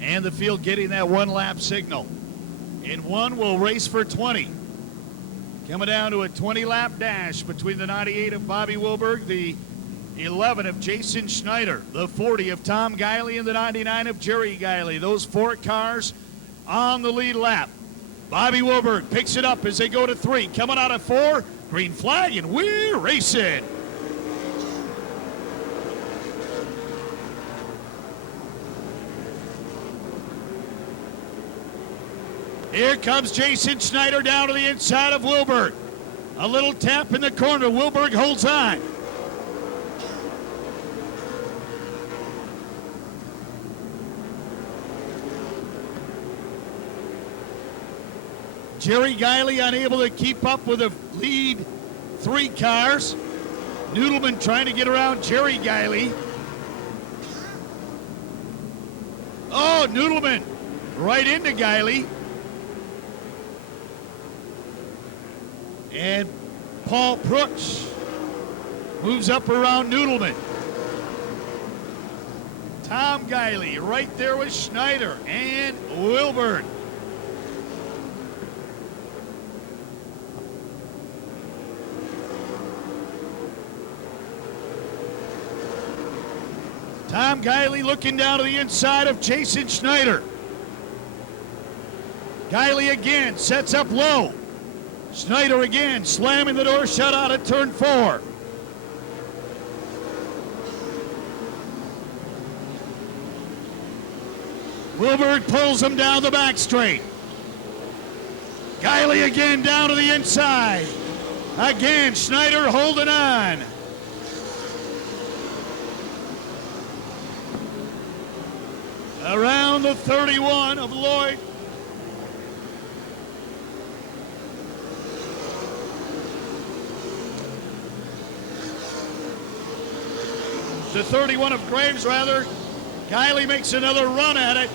And the field getting that 1 lap signal. In 1 will race for 20. Coming down to a 20 lap dash between the 98 of Bobby Wilberg, the 11 of Jason Schneider, the 40 of Tom Geily, and the 99 of Jerry Geily. Those 4 cars on the lead lap. Bobby Wilberg picks it up as they go to 3. Coming out of 4, green flag, and we're racing. Here comes Jason Schneider down to the inside of Wilberg. A little tap in the corner. Wilberg holds on. Jerry Geily unable to keep up with the lead 3 cars. Noodleman trying to get around Jerry Geily. Oh, Noodleman right into Geily. And Paul Brooks moves up around Noodleman. Tom Geily right there with Schneider and Wilberg. Tom Geily looking down to the inside of Jason Schneider. Geily again sets up low. Snyder again, slamming the door shut out at turn 4. Wilberg pulls him down the back straight. Guiley again down to the inside. Again, Snyder holding on. Around the 31 of Lloyd. The 31 of Graves, rather. Guiley makes another run at it.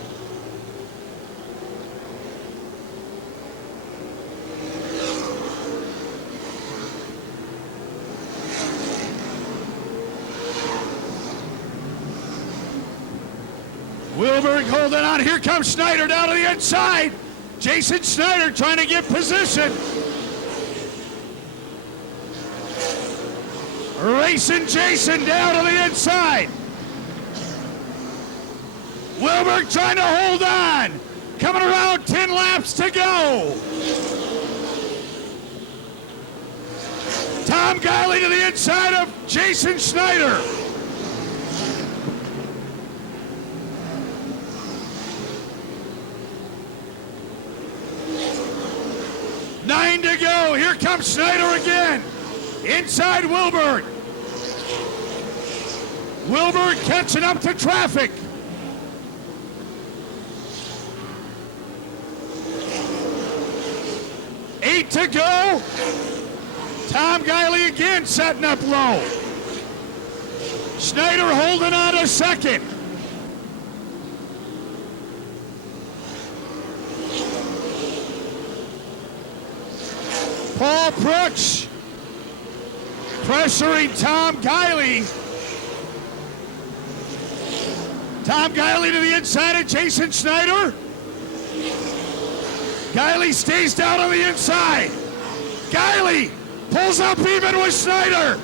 Wilberg holding on. Here comes Snyder down to the inside. Jason Snyder trying to get position. Racing Jason down to the inside. Wilberg trying to hold on. Coming around, 10 laps to go. Tom Guiley to the inside of Jason Snyder. Nine to go. Here comes Snyder again. Inside Wilberg. Wilberg catching up to traffic. Eight to go. Tom Guiley again setting up low. Snyder holding on to second. Paul Brooks pressuring Tom Guiley. Tom Guiley to the inside of Jason Snyder. Guiley stays down on the inside. Guiley pulls up even with Snyder.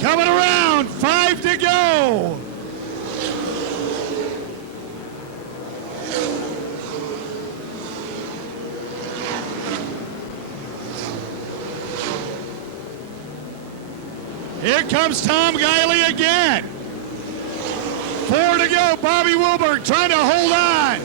Coming around, 5 to go. Here comes Tom Guiley again. 4 to go. Bobby Wilberg trying to hold on.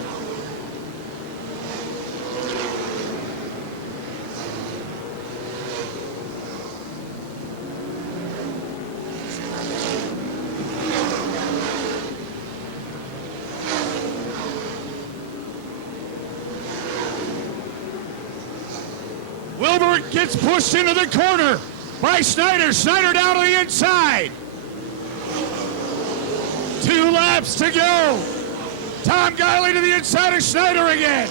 Wilberg gets pushed into the corner by Snyder. Snyder down to the inside. 2 laps to go. Tom Guiley to the inside of Snyder again.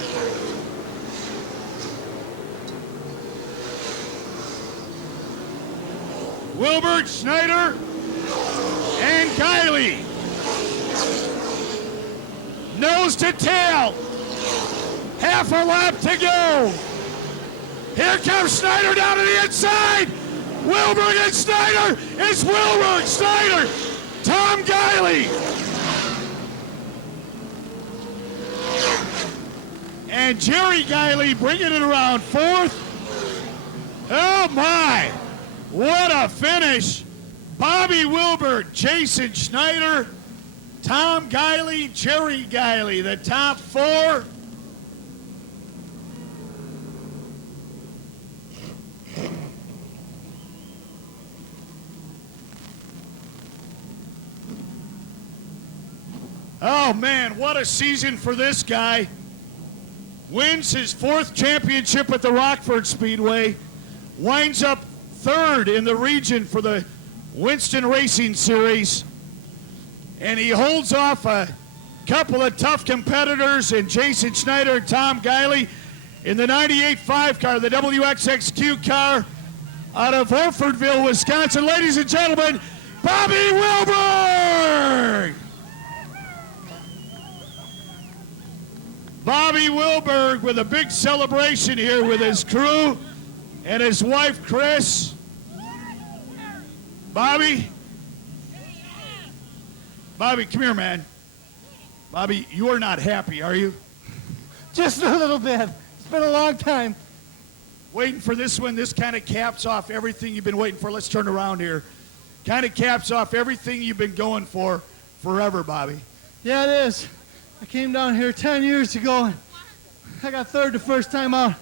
Wilberg, Snyder, and Guiley. Nose to tail. Half a lap to go. Here comes Snyder down to the inside. Wilberg and Snyder. It's Wilberg, Snyder, Tom Guiley. And Jerry Guiley bringing it around 4th. Oh my, what a finish. Bobby Wilberg, Jason Snyder, Tom Guiley, Jerry Guiley, the top 4. Oh man, what a season for this guy. Wins his 4th championship at the Rockford Speedway. Winds up 3rd in the region for the Winston Racing Series. And he holds off a couple of tough competitors in Jason Snyder and Tom Guiley in the 98.5 car, the WXXQ car out of Orfordville, Wisconsin. Ladies and gentlemen, Bobby Wilberg! Bobby Wilberg with a big celebration here with his crew and his wife, Chris. Bobby, come here, man. Bobby, you are not happy, are you? Just a little bit. It's been a long time. Waiting for this one. This kind of caps off everything you've been waiting for. Let's turn around here. Kind of caps off everything you've been going for forever, Bobby. Yeah, it is. I came down here 10 years ago. I got third the first time out.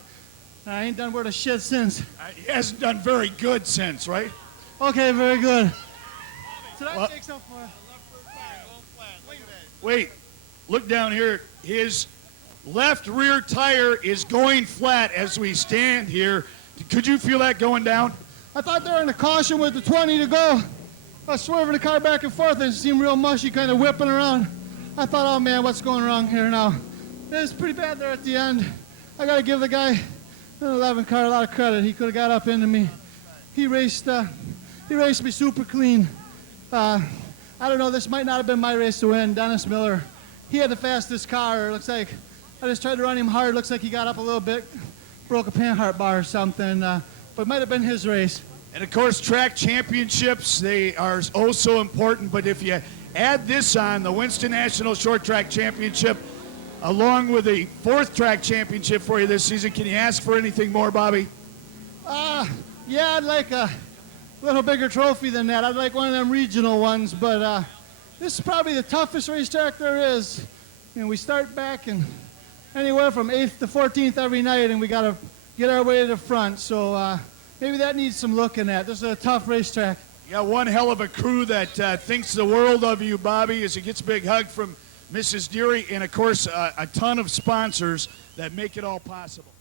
I ain't done worth a shit since. He hasn't done very good since, right? Okay, very good. Did I take some for it? Wait, look down here. His left rear tire is going flat as we stand here. Could you feel that going down? I thought they were in a caution with the 20 to go. I was swerving the car back and forth and it seemed real mushy, kind of whipping around. I thought, oh man, what's going wrong here now? It was pretty bad there at the end. I got to give the guy in the 11 car a lot of credit. He could have got up into me. He raced me super clean. I don't know, this might not have been my race to win. Dennis Miller, he had the fastest car. It looks like I just tried to run him hard. Looks like he got up a little bit, broke a Panhard bar or something, but it might have been his race. And of course, track championships, they are oh so important, but if you add this on, the Winston National Short Track Championship, along with the fourth track championship for you this season, can you ask for anything more, Bobby? Yeah, I'd like a little bigger trophy than that. I'd like one of them regional ones, but this is probably the toughest racetrack there is. You know, we start back and anywhere from 8th to 14th every night, and we got to get our way to the front. So maybe that needs some looking at. This is a tough racetrack. You got one hell of a crew that thinks the world of you, Bobby, as he gets a big hug from Mrs. Deary, and of course a ton of sponsors that make it all possible.